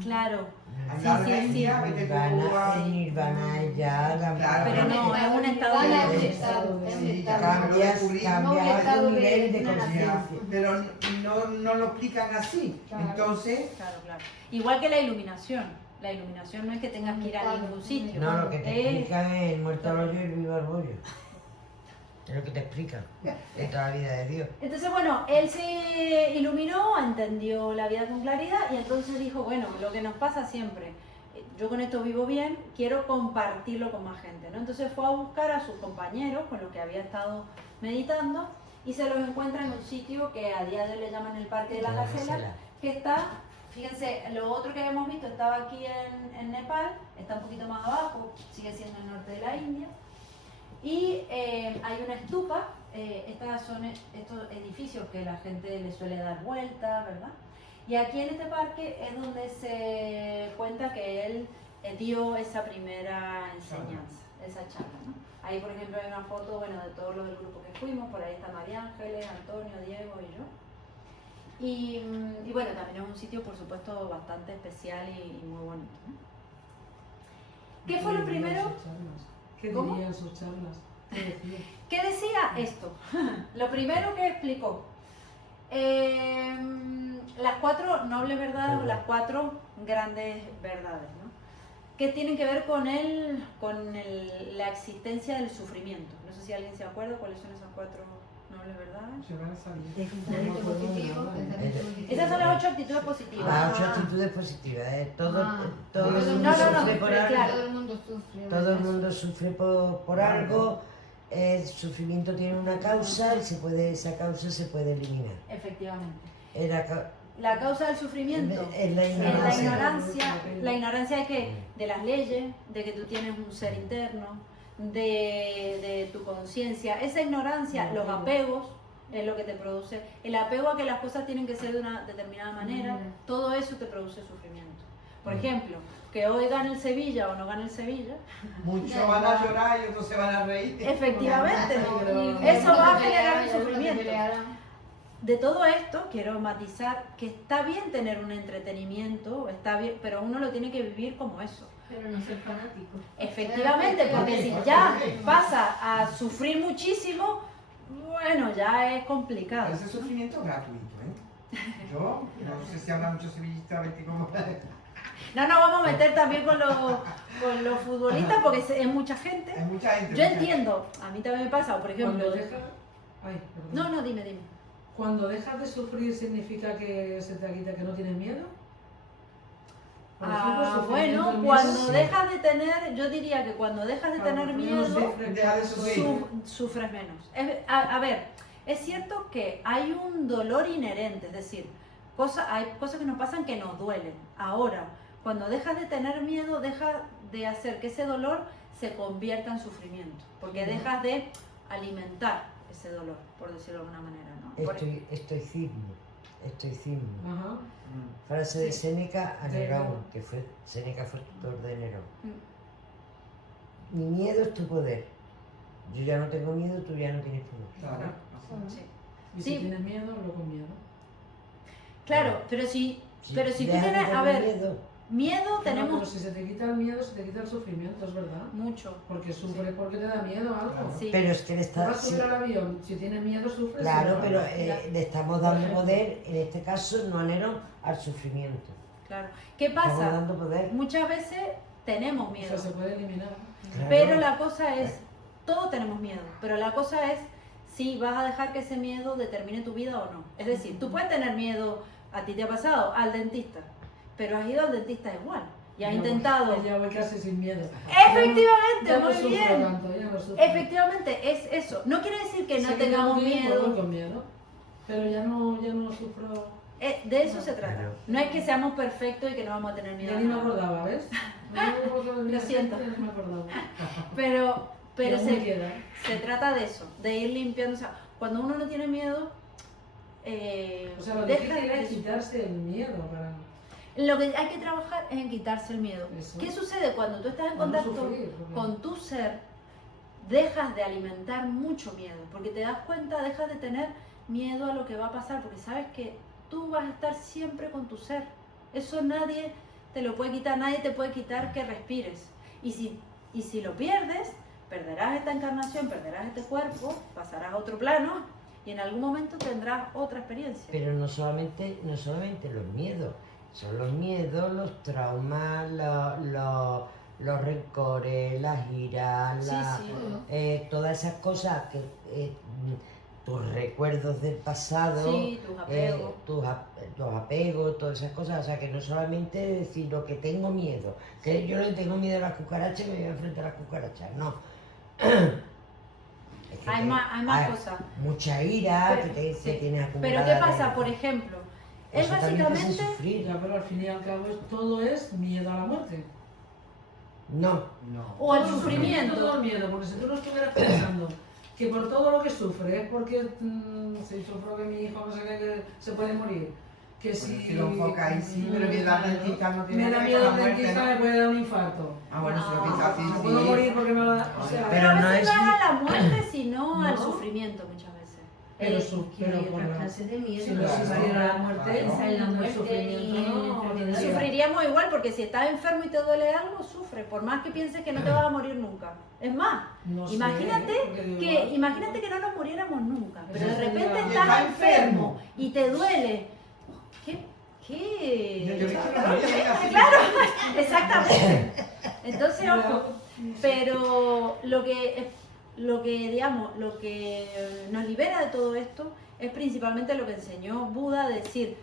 Claro. Hablar sí, de sí. India, vete tú a... El nirvana es ya la Claro. Pero no, es un estado de Nirvana es un conciencia. estado, es un Sí, estado. cambias No, un tu estado nivel de una conciencia. nación. Pero no lo explican así. Claro. Entonces, Claro, claro. Igual que la iluminación. La iluminación no es que tengas que ir a ningún sitio. No, lo que te Es- explican es el muerto al hoyo y el vivo al bollo. Es lo que te explican de toda la vida de Dios. Entonces, bueno, él se iluminó, entendió la vida con claridad, y entonces dijo, bueno, lo que nos pasa siempre, yo con esto vivo bien, quiero compartirlo con más gente, ¿no? Entonces fue a buscar a sus compañeros con los que había estado meditando, y se los encuentra en un sitio que a día de hoy le llaman el Parque de la Gacela, que está, fíjense, lo otro que habíamos visto estaba aquí en Nepal, está un poquito más abajo, sigue siendo el norte de la India. Y hay una estupa, estos son estos edificios que la gente le suele dar vuelta, ¿verdad? Y aquí en este parque es donde se cuenta que él dio esa primera enseñanza, esa charla, ¿no? Ahí, por ejemplo, hay una foto, bueno, de todos los del grupo que fuimos, por ahí está María Ángeles, Antonio, Diego y yo. Y bueno, también es un sitio, por supuesto, bastante especial y muy bonito, ¿no? ¿Qué fue lo primero? ¿Qué ¿Cómo? dirían sus charlas? ¿Qué decía? ¿Qué decía esto? Lo primero que explicó, las 4 nobles verdades o las 4 grandes verdades, ¿no? Que tienen que ver con la existencia del sufrimiento. No sé si alguien se acuerda cuáles son esas 4 nobles verdades. se van a salir. Pensamiento positivo, pensamiento positivo. Esas son las 8 actitudes positivas. Las 8 actitudes positivas, todo Todo el el mundo mundo sufre por algo. claro. Todo el mundo sufre. Todo el mundo sufre por algo, el sufrimiento tiene una causa y esa causa se puede eliminar. Efectivamente. Era La causa del sufrimiento Es la es la ignorancia. ignorancia de qué, de las leyes, de que tú tienes un ser interno, de tu conciencia. Esa ignorancia, los apegos, es lo que te produce. El apego a que las cosas tienen que ser de una determinada manera, todo eso te produce sufrimiento. Por ejemplo, que hoy gane el Sevilla o no gane el Sevilla. Muchos van a llorar y otros se van a reír. Efectivamente, eso va a generar un sufrimiento. De todo esto quiero matizar que está bien tener un entretenimiento, está bien, pero uno lo tiene que vivir como eso. Pero no ser fanático. Efectivamente, porque si ya pasa a sufrir muchísimo, bueno, ya es complicado. Ese sufrimiento es gratuito, ¿eh? Yo no sé si habrá muchos sevillistas, a ver cómo... No nos vamos a meter también con los futbolistas porque es mucha gente. Hay mucha gente. Yo entiendo, a mí también me pasa, o por ejemplo... Cuando dejas... Ay, perdón. No, dime. Cuando dejas de sufrir significa que se te quita, que no tienes miedo. Por ejemplo, sufrimiento, Bueno, miedo, cuando sí. dejas de tener, yo diría que cuando dejas de tener miedo, Deja de sufrir. sufres menos. A ver, es cierto que hay un dolor inherente, es decir, hay cosas que nos pasan que nos duelen. Ahora, cuando dejas de tener miedo, dejas de hacer que ese dolor se convierta en sufrimiento, porque dejas de alimentar ese dolor, por decirlo de alguna manera, ¿no? Estoicismo. Ajá. Frase de Sí. Séneca a De Nerón, Nerón. que fue Séneca fue tutor de Nerón. Mi miedo es tu poder. Yo ya no tengo miedo, tú ya no tienes poder. Claro. Sí. Y Sí. si tienes miedo, hablo con miedo. Claro, pero si tú dejas de tienes, tener a ver, miedo, miedo Claro, pero tenemos si se te quita el miedo, se te quita el sufrimiento, es verdad. mucho. Porque sufres porque te da miedo algo. Claro. Sí. pero es que le Te está... vas a sí, subir al avión, si tienes miedo, sufres. claro, ¿no? pero le estamos dando ejemplo. poder, en este caso, no a Nerón, al sufrimiento. Claro. ¿Qué Estamos pasa? dando poder. Muchas veces tenemos O miedo, sea, se puede eliminar. Claro. pero la cosa es, todos tenemos miedo, pero la cosa es si vas a dejar que ese miedo determine tu vida o no. Es decir, tú puedes tener miedo, a ti te ha pasado, al dentista, pero has ido al dentista igual y has Ya voy- intentado... Ya voy casi sin miedo. Efectivamente, Ya no muy sufro bien. tanto, ya no sufro. Efectivamente, es eso. No quiere decir que no Sé tengamos tengo miedo, voy miedo. con miedo, pero ya no sufro. De eso se trata. Claro. No es que seamos perfectos y que no vamos a tener miedo. Ya a ni me nada. acordaba, ¿ves? Lo siento. No me acordaba. Pero Y aún me queda. se trata de eso, de ir limpiando. O sea, cuando uno no tiene miedo, O sea, lo deja difícil es eso. quitarse el miedo para Lo que hay que trabajar es en quitarse el miedo. Eso. ¿Qué sucede cuando tú estás en para no contacto sufrir. porque- con tu ser? Dejas de alimentar mucho miedo, porque te das cuenta, dejas de tener miedo a lo que va a pasar, porque sabes que tú vas a estar siempre con tu ser. Eso nadie te lo puede quitar, nadie te puede quitar que respires. Y si lo pierdes, perderás esta encarnación, perderás este cuerpo, pasarás a otro plano y en algún momento tendrás otra experiencia. Pero no solamente los miedos, son los miedos, los traumas, los rencores, las iras, Sí, todas esas cosas que tus recuerdos del pasado, sí, tus apegos. tus apegos, todas esas cosas, o sea que no solamente decir lo que tengo miedo, que yo le tengo miedo a las cucarachas y me voy a enfrentar a las cucarachas, no. Es que Hay más cosas. mucha ira Pero- que sí. tienes Pero acumulada. ¿qué pasa? dentro. Por ejemplo, es Eso también te hace básicamente... sufrir. Ya, pero al fin y al cabo todo es miedo a la muerte. No, No. O al Todo sufrimiento. Todo el miedo, porque si tú no estuvieras pensando que por todo lo que sufre es porque si sufro que mi hijo no sé qué, que se puede morir, que Si lo enfocáis, sí, pero miedo al dentista no tiene me da que ver miedo con al la muerte, dentista, ¿no? me puede dar un infarto. Ah, bueno, si lo No. piensas así, Me sí. puedo morir porque me va a dar. O sea, Pero a no veces es no es a la muerte, sino al No. sufrimiento muchas veces. pero, Que pero hay por otras la- clases de miedo. si no Claro. existiera la muerte, Claro. Esa es la el muerte sufrimiento y no enfermedad. tendría. Sufriríamos igual porque si estás enfermo y te duele algo, sufres, por más que pienses que no te vas a morir nunca. Es más, No sé, imagínate porque digo, imagínate que no nos muriéramos nunca, pero de Eso repente sería- Y estás está enfermo y te duele. ¿Qué? Yo he visto que moría así. Claro, exactamente. Entonces, ojo, pero lo que digamos, lo que nos libera de todo esto es principalmente lo que enseñó Buda, de decir,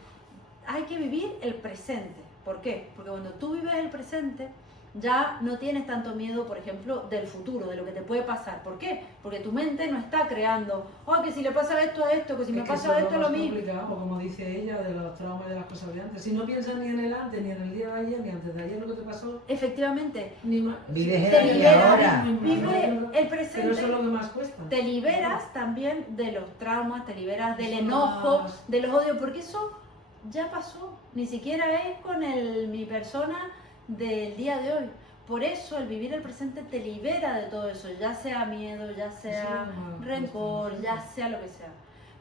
hay que vivir el presente. ¿Por qué? Porque cuando tú vives el presente, ya no tienes tanto miedo, por ejemplo, del futuro, de lo que te puede pasar. ¿Por qué? Porque tu mente no está creando, oh, que si le pasa esto a esto, que si me pasa esto es lo mismo. Complicado, como dice ella, de los traumas y de las cosas de antes. Si no piensas ni en el antes, ni en el día de ayer, ni antes de ayer lo que te pasó, Efectivamente, ni más. Vives te el liberas, ahora. vive el Pero eso es presente. lo que más cuesta. Te liberas también de los traumas, te liberas del Eso enojo, más- de los odios, porque eso ya pasó. Ni siquiera es con mi persona del día de hoy. Por eso el vivir el presente te libera de todo eso, ya sea miedo, ya sea Eso es lo más rencor, cuesta. ya sea lo que sea.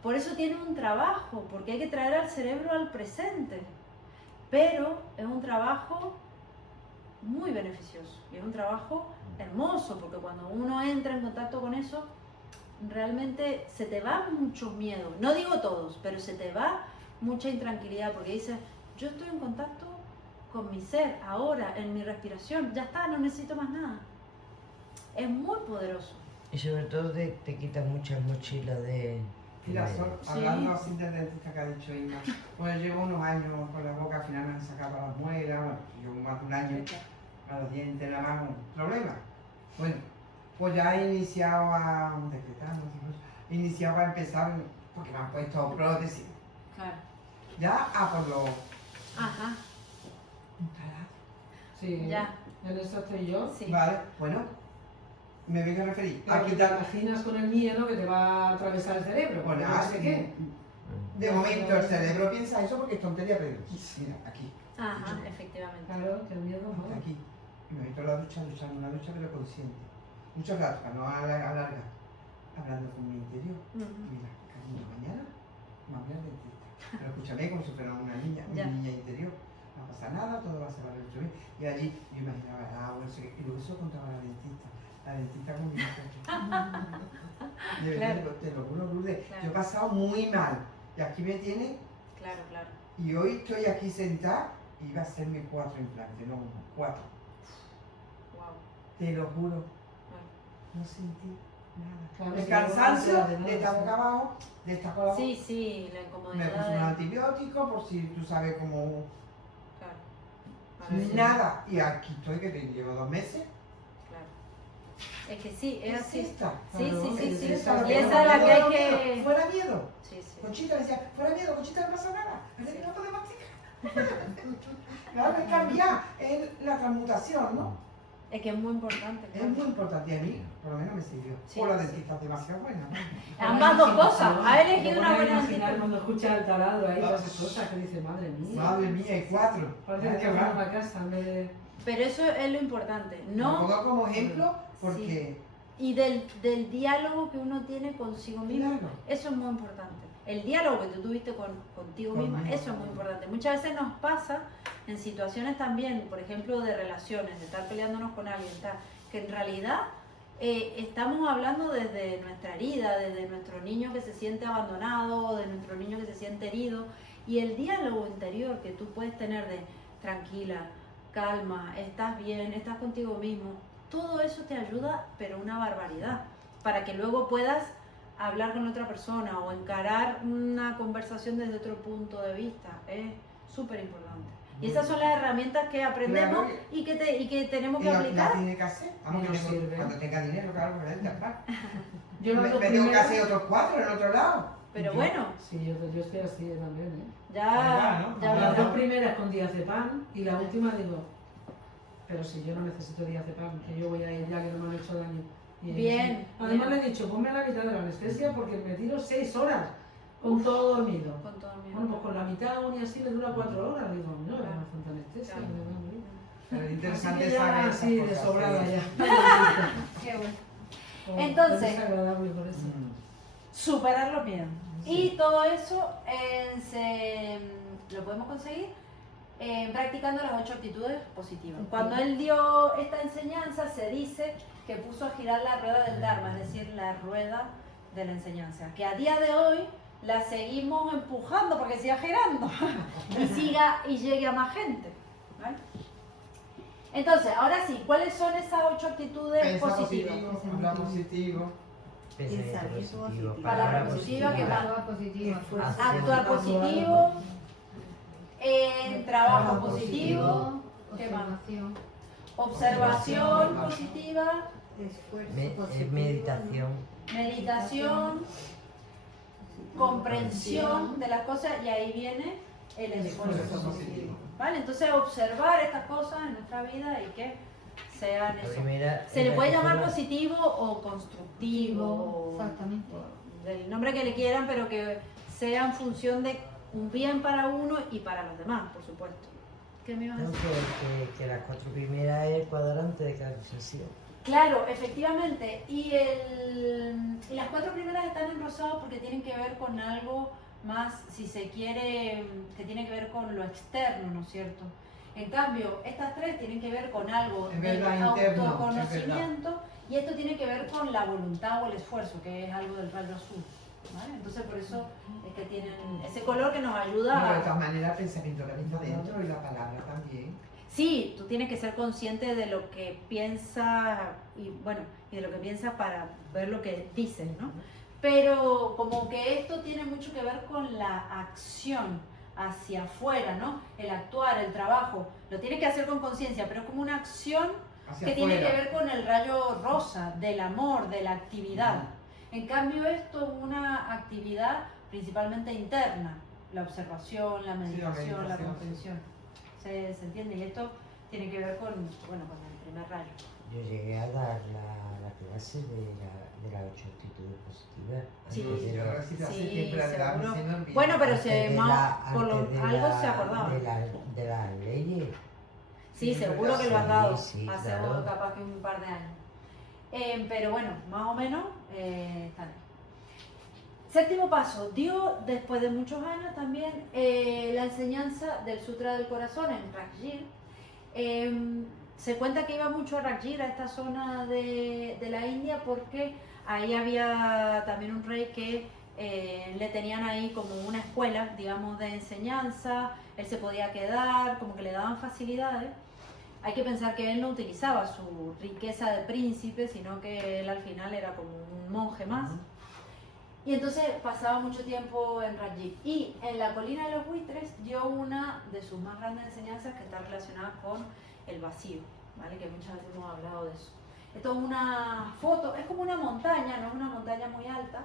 Por eso tiene un trabajo, porque hay que traer al cerebro al presente. Pero es un trabajo muy beneficioso y es un trabajo hermoso, porque cuando uno entra en contacto con eso, realmente se te van muchos miedos. No digo todos, pero se te va mucha intranquilidad, porque dices, yo estoy en contacto con mi ser, ahora, en mi respiración, ya está, no necesito más nada. Es muy poderoso. Y sobre todo te quita muchas mochilas de... Mira, Sí. hablando así del dentista que ha dicho Inma, pues llevo unos años con la boca, al final me han sacado las muelas, bueno, llevo más de un año a los dientes en la mano, ¿problema? Bueno, pues ya he iniciado a he iniciado a empezar, porque me han puesto prótesis, Claro. ya a por los Ajá, un taladro. Sí, ya. en eso estoy yo. Sí. Vale, bueno, me vengo a referir a Pero te quitar. imaginas con el miedo que te va a atravesar el cerebro. Bueno, no sé qué. De momento el cerebro piensa eso porque es tontería, pero mira, aquí, Ajá, efectivamente. Claro, que el miedo no. aquí. Y me meto a la ducha, duchando una ducha pero consciente. Mucho rato, para no alargar, hablando con mi interior. Ujú. Mira, cariño, mañana me voy al dentista. Pero escúchame como si fuera una niña, Ya. mi niña interior. No pasa nada, todo va a ser mucho bien. Y allí yo imaginaba el agua, no sé qué. Y luego eso contaba la dentista. La dentista con mi hija. De verdad, Claro. te lo juro, Lourdes. Claro. Yo he pasado muy mal. Y aquí me tiene. Claro, claro. Y hoy estoy aquí sentada y iba a hacerme 4 implantes, no 1, 4. Wow. Te lo juro. Bueno. No sentí nada. Claro, El sí, cansancio no, de esta boca abajo, de esta cola abajo. Sí, sí, la Me incomodidad. puse un de- antibiótico por si tú sabes cómo. Claro. A ver, sí, Nada. Y aquí estoy que te llevo 2 meses. claro. Es que sí, es así. esta. Sí, Claro, sí, sí, es sí. esa Y lo que esa es la que hay que... Fuera miedo. Sí, sí. Conchita decía, fuera miedo, Conchita no pasa nada. Parece que no puede masticar. Claro, es cambiar, es la transmutación, ¿no? Es que es muy importante. Es claro. muy importante y a mí, por lo menos me sirvió. Sí, O la sí. dentista es demasiado buena, ¿no? Ambas dos cosas. Ha elegido Te una pones a buena imaginar dentista. cuando escuchas el taladro ahí, todas esas cosas que dice, madre mía. Madre mía, hay 4. Parece que te vas a casa en vez de... Pero eso es lo importante. Lo No, pongo como ejemplo porque, y del diálogo que uno tiene consigo mismo. claro, Eso es muy importante. El diálogo que tú tuviste contigo misma, Conmigo. eso es muy importante. Muchas veces nos pasa en situaciones también, por ejemplo, de relaciones, de estar peleándonos con alguien, tal, que en realidad estamos hablando desde nuestra herida, desde nuestro niño que se siente abandonado, de nuestro niño que se siente herido. Y el diálogo interior que tú puedes tener de tranquila, calma, estás bien, estás contigo mismo, todo eso te ayuda, pero una barbaridad, para que luego puedas hablar con otra persona o encarar una conversación desde otro punto de vista. Es súper importante. Y esas son las herramientas que aprendemos Claro. y que tenemos y que la aplicar. tiene que hacer. Vamos, Y que nos tengo- sirve. cuando tenga dinero, claro, porque es verdad. Yo Me las dos tengo que primeras- hacer otros 4 en el otro lado. Pero Yo- bueno, Sí, yo estoy así también, ¿eh? ya, ¿no? ya Las verás. dos primeras con diazepam y la última digo, pero si yo no necesito diazepam, que yo voy a ir ya que no me han hecho daño. Y Bien, además bien. le he dicho, ponme a la mitad de la anestesia porque me tiro 6 horas con todo dormido. Con todo mi Bueno, pues con la mitad aún y así le dura 4 horas. Digo, no, Claro. me hace tanta anestesia. Claro. me va a morir. Pero es Así interesante que saber ya, esas así de cosas, sobrada sí. ya. Qué bueno. Entonces- Es desagradable por eso. Superar los miedos. Sí. Y todo eso lo podemos conseguir practicando las 8 actitudes positivas. Cuando él dio esta enseñanza, se dice que puso a girar la rueda del Dharma, es decir, la rueda de la enseñanza, que a día de hoy la seguimos empujando para que siga girando y siga y llegue a más gente. ¿Vale? Entonces, ahora sí, ¿cuáles son esas 8 actitudes Pensa positivas? positivo, habla positivo. Pensamiento positivo, Palabra positiva, que va. Algo positivo. Actuar positivo, trabajo positivo, ¿qué más? Observación. observación positiva, Esfuerzo Es positivo, meditación. meditación, comprensión de las cosas y ahí viene el esfuerzo positivo. ¿Vale? Entonces observar estas cosas en nuestra vida y que sean La eso. primera Se es le la puede que llamar forma- positivo o constructivo, Exactamente. del nombre que le quieran, pero que sea en función de un bien para uno y para los demás, por supuesto. ¿Qué me ibas a No, decir? que las 4 primeras es el cuadrante de canalización. Claro, efectivamente. Y las 4 primeras están en rosado porque tienen que ver con algo más, si se quiere, que tiene que ver con lo externo, ¿no es cierto? En cambio, estas 3 tienen que ver con algo Es del verdad, interno, es autoconocimiento y esto tiene que ver con la voluntad o el esfuerzo, que es algo del rayo azul. ¿Vale? Entonces, por eso es que tienen ese color que nos ayuda Pero de a... todas maneras, el pensamiento también está dentro y la palabra también. Sí, tú tienes que ser consciente de lo que piensas y bueno, y de lo que piensas para ver lo que dices, ¿no? Pero como que esto tiene mucho que ver con la acción hacia afuera, ¿no? El actuar, el trabajo, lo tienes que hacer con conciencia, pero es como una acción Hacia que tiene que afuera. ver con el rayo rosa, del amor, de la actividad. En cambio esto es una actividad principalmente interna, la observación, la meditación, la meditación, comprensión. ¿Se entiende? Y esto tiene que ver con, bueno, con el primer rayo. Yo llegué a dar la clase de las 8 actitudes positivas. Sí. antes de Yo la- ahora sí te hace Sí, siempre la damos, seguro. se me olvida. Bueno, pero antes se de por lo, antes de algo la- se acordaba. de las leyes. Sí, Sí, seguro que sí, lo has dado sí, hace claro. capaz que un par de años. Pero bueno, más o menos está bien. Séptimo paso, dio después de muchos años también la enseñanza del Sutra del Corazón en Rajgir. Se cuenta que iba mucho a Rajgir, a esta zona de la India, porque ahí había también un rey que le tenían ahí como una escuela, digamos, de enseñanza, él se podía quedar, como que le daban facilidades. Hay que pensar que él no utilizaba su riqueza de príncipe, sino que él al final era como un monje más. Y entonces pasaba mucho tiempo en Rajgir. Y en la colina de los buitres dio una de sus más grandes enseñanzas que está relacionada con el vacío, ¿vale? Que muchas veces hemos hablado de eso. Esto es una foto, es como una montaña, no es una montaña muy alta,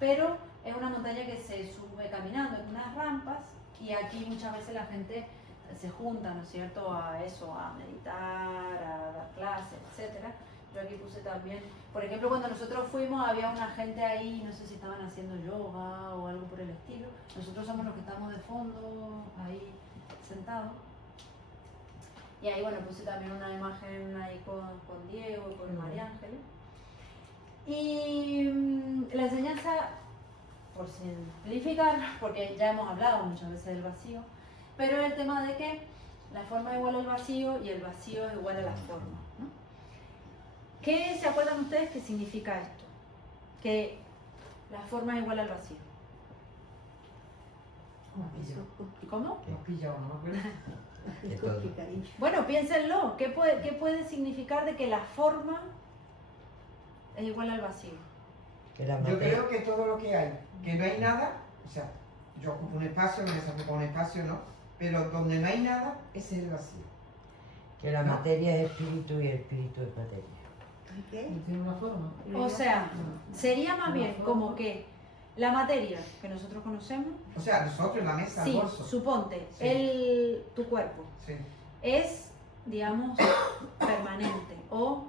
pero es una montaña que se sube caminando en unas rampas y aquí muchas veces la gente se junta, ¿no es cierto?, a eso, a meditar, a dar clases, etcétera. Yo aquí puse también, por ejemplo, cuando nosotros fuimos había una gente ahí, no sé si estaban haciendo yoga o algo por el estilo. Nosotros somos los que estamos de fondo, ahí sentados. Y ahí, bueno, puse también una imagen ahí con Diego y con María Ángeles. Y la enseñanza, por simplificar, porque ya hemos hablado muchas veces del vacío, pero el tema de que la forma es igual al vacío y el vacío es igual a la forma, ¿no? ¿Qué se acuerdan ustedes que significa esto? Que la forma es igual al vacío. ¿Cómo? Me has pillado, no me acuerdo. De Es todo. complicadillo. Bueno, piénsenlo. ¿Qué puede significar de que la forma es igual al vacío? Que la Yo materia, creo que todo lo que hay, que no hay nada, o sea, yo ocupo un espacio, me ocupo un espacio, ¿no? Pero donde no hay nada, ese es el vacío. que la ¿no? materia es espíritu y el espíritu es materia. ¿Y qué? Y tiene una forma. O sea, sería más bien como que la materia que nosotros conocemos, O sea, nosotros en la mesa, el sí, bolso. suponte, Sí. tu cuerpo Sí. es, digamos, permanente o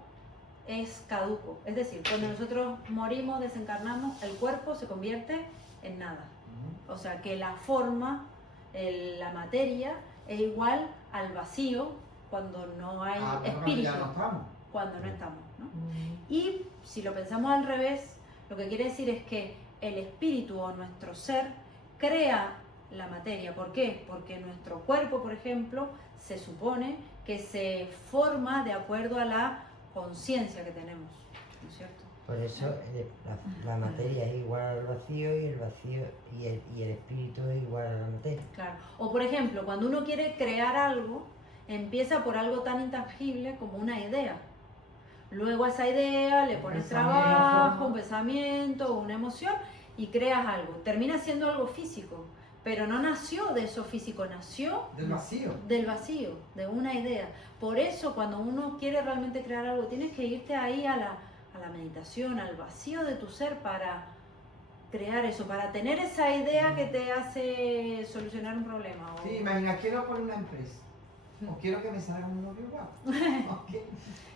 es caduco. Es decir, cuando nosotros morimos, desencarnamos, el cuerpo se convierte en nada. O sea, que la forma, la materia, es igual al vacío cuando no hay Ah, bueno, espíritu, ya no estamos. cuando no estamos, ¿no? Y si lo pensamos al revés, lo que quiere decir es que el espíritu o nuestro ser crea la materia. ¿Por qué? Porque nuestro cuerpo, por ejemplo, se supone que se forma de acuerdo a la conciencia que tenemos, ¿no es cierto? Por eso la materia es igual al vacío y el vacío y el espíritu es igual a la materia. Claro. O por ejemplo, cuando uno quiere crear algo, empieza por algo tan intangible como una idea. Luego a esa idea le pones Pensamiento, trabajo, ¿no? un pensamiento, una emoción y creas algo. Termina siendo algo físico, pero no nació de eso físico, nació Del vacío. del vacío, de una idea. Por eso cuando uno quiere realmente crear algo, tienes que irte ahí a la meditación, al vacío de tu ser para crear eso, para tener esa idea que te hace solucionar un problema. O... Sí, imagina, quiero poner una empresa. O quiero que me salga un novio guapo. Ok.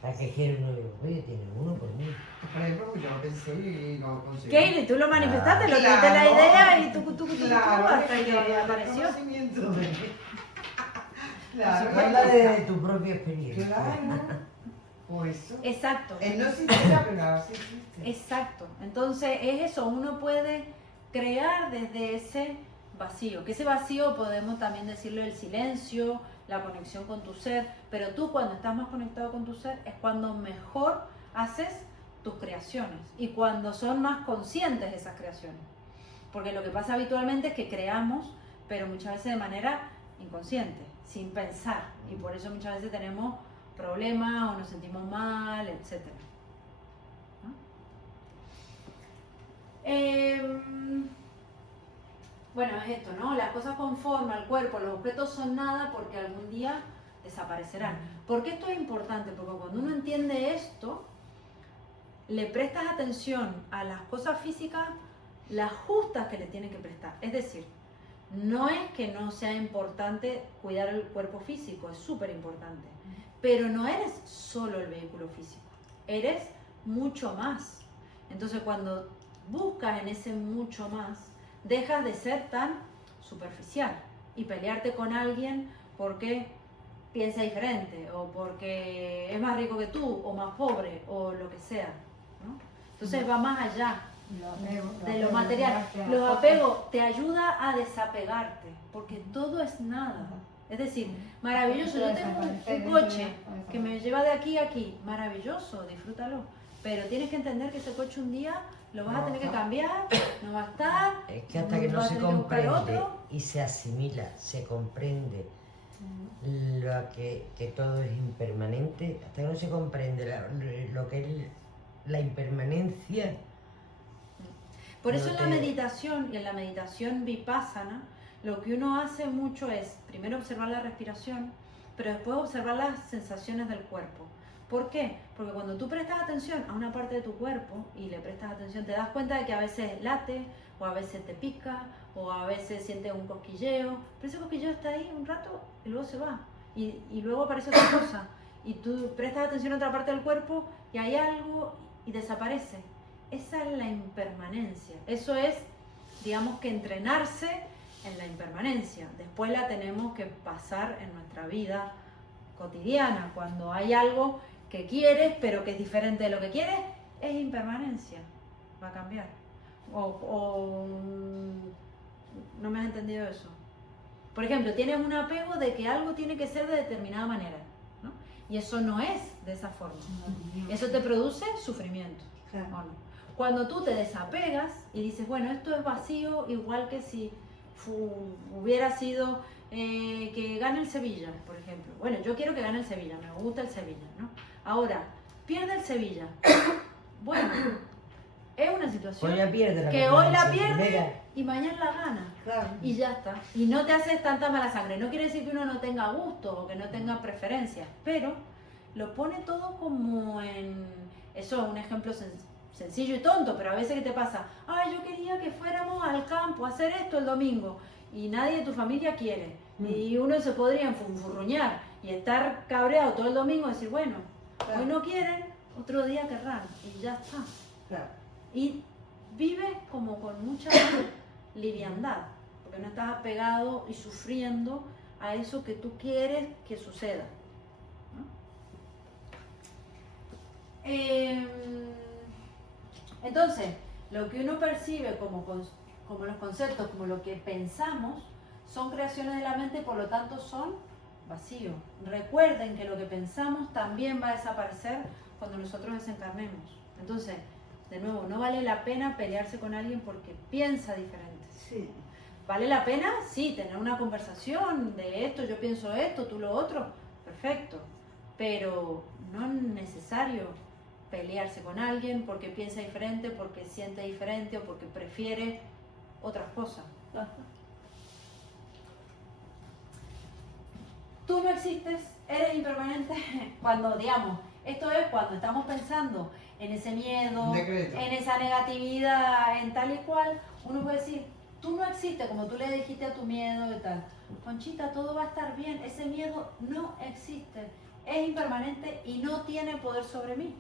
¿Para qué quiero un novio? Oye, tiene uno por mí. Por ejemplo, pues yo lo pensé y no lo conseguí. ¿Qué? Y tú lo manifestaste, lo tuviste la Claro. idea y tú Claro, hasta es que yo apareció. conocimiento de... Claro, Habla de tu propia experiencia. Claro. O eso. Exacto. No existía, pero ahora sí existe. Exacto. Entonces es eso, uno puede crear desde ese vacío, que ese vacío podemos también decirlo el silencio, la conexión con tu ser, pero tú cuando estás más conectado con tu ser es cuando mejor haces tus creaciones y cuando son más conscientes de esas creaciones. Porque lo que pasa habitualmente es que creamos, pero muchas veces de manera inconsciente, sin pensar, y por eso muchas veces tenemos problemas o nos sentimos mal, etc. Bueno, es esto, ¿no? Las cosas con forma, el cuerpo, los objetos son nada porque algún día desaparecerán. ¿Por qué esto es importante? Porque cuando uno entiende esto, le prestas atención a las cosas físicas, las justas que le tienen que prestar. Es decir, no es que no sea importante cuidar el cuerpo físico, es súper importante. Pero no eres solo el vehículo físico, eres mucho más. Entonces cuando buscas en ese mucho más, dejas de ser tan superficial y pelearte con alguien porque piensa diferente o porque es más rico que tú o más pobre o lo que sea, ¿no? Entonces va más allá de lo material. Los apegos te ayuda a desapegarte porque todo es nada. Es decir, maravilloso, yo tengo un coche que me lleva de aquí a aquí, maravilloso, disfrútalo, pero tienes que entender que ese coche un día lo vas a tener que cambiar, no va a estar, Es que hasta que no vas a se tener que buscar comprende otro. y se asimila, se comprende que todo es impermanente, hasta que no se comprende lo que es la impermanencia. Por eso no en te- la meditación y en la meditación vipassana, lo que uno hace mucho es primero observar la respiración, pero después observar las sensaciones del cuerpo. ¿Por qué? Porque cuando tú prestas atención a una parte de tu cuerpo y le prestas atención, te das cuenta de que a veces late, o a veces te pica, o a veces sientes un cosquilleo, pero ese cosquilleo está ahí un rato y luego se va, y luego aparece otra cosa, y tú prestas atención a otra parte del cuerpo y hay algo y desaparece. Esa es la impermanencia, eso es, digamos que entrenarse en la impermanencia. Después la tenemos que pasar en nuestra vida cotidiana, cuando hay algo que quieres, pero que es diferente de lo que quieres, es impermanencia, va a cambiar. No me has entendido eso. Por ejemplo, tienes un apego de que algo tiene que ser de determinada manera, ¿no? Y eso no es de esa forma. Eso te produce sufrimiento. Claro. ¿O no? Cuando tú te desapegas y dices, bueno, esto es vacío, igual que si hubiera sido que gane el Sevilla, por ejemplo. Bueno, yo quiero que gane el Sevilla, me gusta el Sevilla, ¿no? Ahora, pierde el Sevilla. Bueno, es una situación Hoy ya pierde la que hoy la permanencia pierde primera. y mañana la gana. Claro. Y ya está. Y no te haces tanta mala sangre. No quiere decir que uno no tenga gusto o que no tenga preferencias, pero lo pone todo como en... Eso es un ejemplo sencillo y tonto, pero a veces ¿qué te pasa? Ay, yo quería que fuéramos al campo a hacer esto el domingo y nadie de tu familia quiere. Y uno se podría enfurruñar y estar cabreado todo el domingo y decir, bueno, Claro. hoy no quieren, otro día querrán. Y ya está. Claro. Y vives como con mucha liviandad, porque no estás apegado y sufriendo a eso que tú quieres que suceda, ¿no? Entonces, lo que uno percibe como los conceptos, como lo que pensamos, son creaciones de la mente y por lo tanto son vacíos. Recuerden que lo que pensamos también va a desaparecer cuando nosotros desencarnemos. Entonces, de nuevo, no vale la pena pelearse con alguien porque piensa diferente. Sí. ¿Vale la pena? Sí, tener una conversación de esto, yo pienso esto, tú lo otro, perfecto. Pero no es necesario pelearse con alguien porque piensa diferente, porque siente diferente o porque prefiere otras cosas. Ajá. tú no existes, eres impermanente, cuando, digamos, esto es cuando estamos pensando en ese miedo, Un decreto. en esa negatividad, en tal y cual, uno puede decir, tú no existes, como tú le dijiste a tu miedo y tal. Conchita, todo va a estar bien, ese miedo no existe, es impermanente y no tiene poder sobre mí.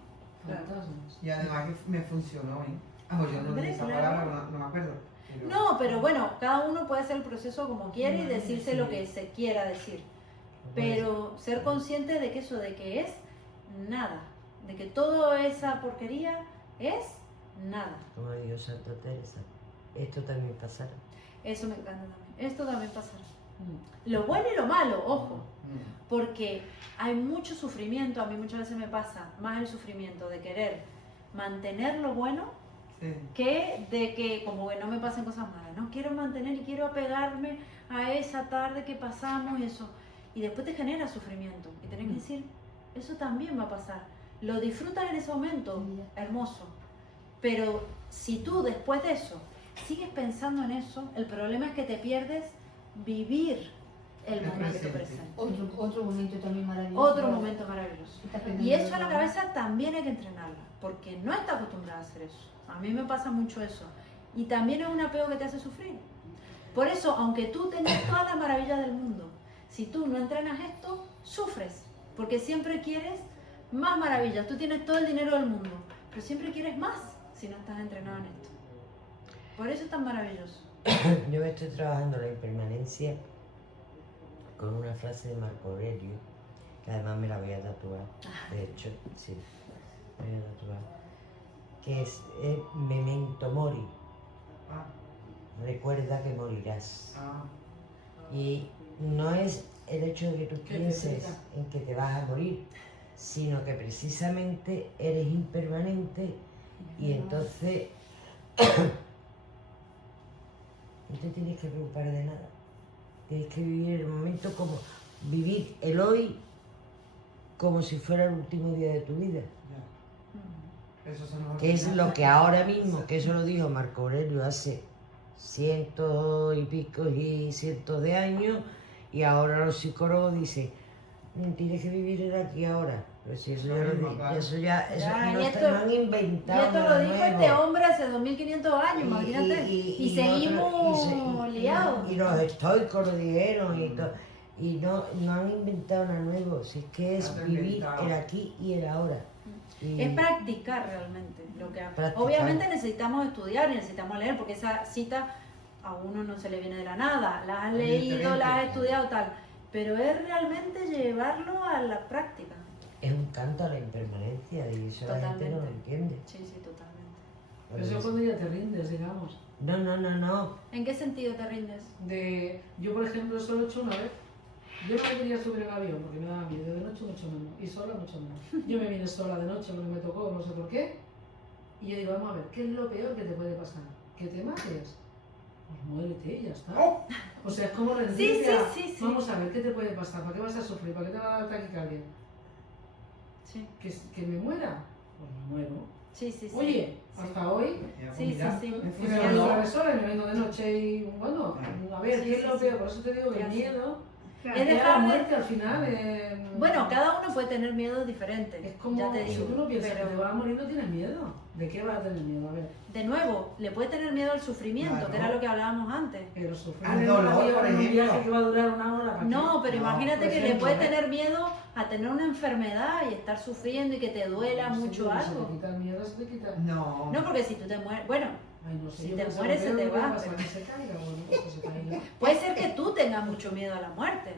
Fantasmas. Y además que me funcionó, ¿eh? Vamos, yo no Hombre, di esa claro. palabra, no me acuerdo. Pero- No, pero bueno, cada uno puede hacer el proceso como quiere y decirse Sí. lo que se quiera decir. Pero ser consciente de que eso, de que es nada, de que toda esa porquería es nada. Como dijo Santa Teresa, esto también pasará. Eso me encanta también. Esto también pasará. Mm. Lo bueno y lo malo, ojo, Mm. porque hay mucho sufrimiento, a mí muchas veces me pasa más el sufrimiento de querer mantener lo bueno Sí. que de que como que no me pasen cosas malas, no quiero mantener y quiero apegarme a esa tarde que pasamos y eso, y después te genera sufrimiento y tenés que decir, eso también va a pasar, lo disfrutas en ese momento, hermoso, pero si tú después de eso sigues pensando en eso, el problema es que te pierdes vivir el El momento presente. presente. Otro momento también maravilloso. Otro momento maravilloso. Estás pensando Y eso en a la algo. cabeza también hay que entrenarla, porque no está acostumbrada a hacer eso. A mí me pasa mucho eso. Y también es un apego que te hace sufrir. Por eso, aunque tú tengas todas las maravillas del mundo, si tú no entrenas esto, sufres. Porque siempre quieres más maravillas. Tú tienes todo el dinero del mundo, pero siempre quieres más si no estás entrenado en esto. Por eso es tan maravilloso. Yo estoy trabajando la impermanencia con una frase de Marco Aurelio, que además me la voy a tatuar, de hecho, sí, me voy a tatuar, que es memento mori, Ah, recuerda que morirás. ah. Y no es el hecho de que tú Qué pienses felicidad. en que te vas a morir, sino que precisamente eres impermanente y entonces no te tienes que preocupar de nada. Tienes que vivir el momento como vivir el hoy como si fuera el último día de tu vida. Ya. Eso son los Que es lo que ahora mismo, Sí. que eso lo dijo Marco Aurelio hace cientos y pico y cientos de años, y ahora los psicólogos dicen, tienes que vivir el aquí y ahora. Pero si eso Lo ya lo mismo, di- claro. eso ya Ya, no, y está- esto- no han Y inventado esto lo nada dijo nuevo. este hombre hace 2500 años, imagínate. Y seguimos liados. Y los estoicos lo dijeron y no han inventado nada nuevo. Si es que es Han vivir inventado. el aquí y el ahora. Y- Es practicar realmente lo que Practicar. Obviamente necesitamos estudiar y necesitamos leer, porque esa cita a uno no se le viene de la nada, la has leído, Evidentemente. la has estudiado, tal, pero es realmente llevarlo a la práctica. Es un canto a la impermanencia y eso la gente no lo Totalmente. entiende. Sí, sí, totalmente. Pero eso es cuando ya te rindes, digamos. No. ¿En qué sentido te rindes? Yo, por ejemplo, eso lo he hecho una vez. Yo no me quería subir en avión porque me daba miedo, de noche mucho menos, y sola mucho menos. Yo me vine sola de noche porque me tocó, no sé por qué. Y yo digo, vamos a ver, ¿qué es lo peor que te puede pasar? ¿Que te mates? Pues muérete y ya está. ¡Oh! O sea, es como Sí, rendirte sí, a, sí, sí. vamos a ver, ¿qué te puede pasar? ¿Para qué vas a sufrir? ¿Para qué te va a dar taquicardia? Sí, ¿Que me muera? Pues me muero. sí, sí. Oye, hasta hoy Ya, pues Sí, mira, sí, sí. me me fui fui a a los- la sola y me vengo de noche y bueno, a ver, Sí, ¿qué es sí, lo sí. peor? Por eso te digo que el Claro. miedo Es es la dejar de- muerte al final. Bueno, cada uno puede tener miedos diferentes. Es como ya te si digo, tú no piensas que te pero vas a morir, no tienes miedo. ¿De qué vas a tener miedo? A ver, de nuevo, le puede tener miedo al sufrimiento, Claro. que era lo que hablábamos antes. pero sufrir Al en un dolor, avión, por en un ejemplo. viaje que va a durar una hora. ¿para qué? No, pero No, imagínate por que le ejemplo, puede ¿eh? tener miedo a tener una enfermedad y estar sufriendo y que te duela No sé, mucho pero Se algo. te quita el miedo, se te quita. No. No, porque si tú te mueres, bueno, Ay, no sé, Si yo te pensaba, mueres, se pero te ¿qué va, pasa? pero- Que se caiga, bueno, pues que se caiga. puede ser que tú tengas mucho miedo a la muerte.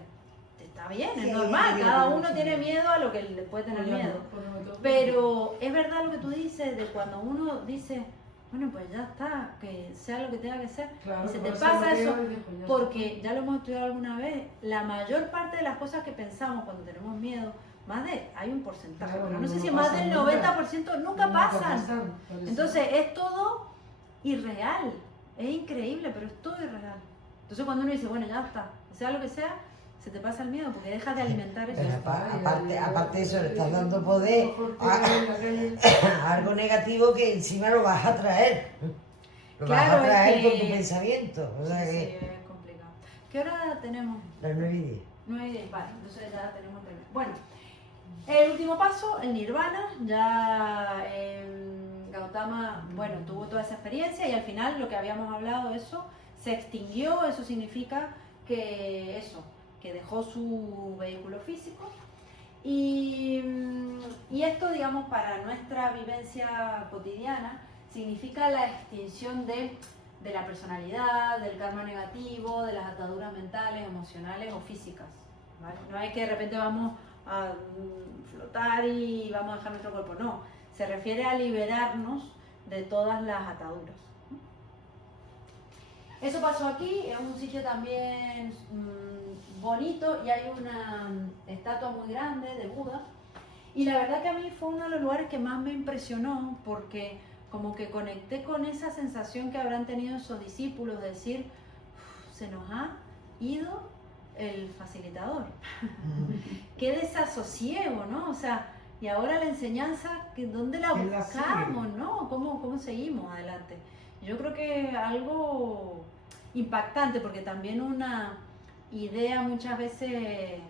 Está bien, Sí, es hay normal, gente que cada tiene uno mucho tiene miedo. miedo a lo que le puede tener Pues ya no, miedo. pues no me toca. Pero es verdad lo que tú dices de cuando uno dice, bueno, pues ya está, que sea lo que tenga que ser. Claro, y se te puede ser pasa lo eso peor y después ya porque ya lo hemos estudiado alguna vez, la mayor parte de las cosas que pensamos cuando tenemos miedo, hay un porcentaje, Claro, pero no sé no si pasan más del nunca. 90% nunca pasan. por eso. Entonces es todo irreal, es increíble, pero es todo irreal. Entonces cuando uno dice, bueno, ya está, sea lo que sea, se te pasa el miedo porque dejas de alimentar eso. Pero aparte de eso, le estás dando poder a algo negativo que encima lo vas a traer. Lo vas Claro, a es traer que- con tu pensamiento. O sea Sí, que es complicado. ¿Qué hora tenemos? las 9:10. No hay, vale, entonces ya tenemos terminado. Bueno, el último paso, el nirvana, ya Gautama, bueno, tuvo toda esa experiencia y al final lo que habíamos hablado, eso se extinguió, eso significa que dejó su vehículo físico y esto, digamos, para nuestra vivencia cotidiana significa la extinción de la personalidad, del karma negativo, de las ataduras mentales, emocionales o físicas, ¿vale? No es que de repente vamos a flotar y vamos a dejar nuestro cuerpo, no, se refiere a liberarnos de todas las ataduras. Eso pasó aquí, es un sitio también bonito y hay una estatua muy grande de Buda y la verdad que a mí fue uno de los lugares que más me impresionó porque como que conecté con esa sensación que habrán tenido esos discípulos de decir, se nos ha ido el facilitador. Qué desasosiego, ¿no? O sea, y ahora la enseñanza, ¿dónde la buscamos, no? ¿Cómo seguimos adelante? Yo creo que algo impactante, porque también una idea muchas veces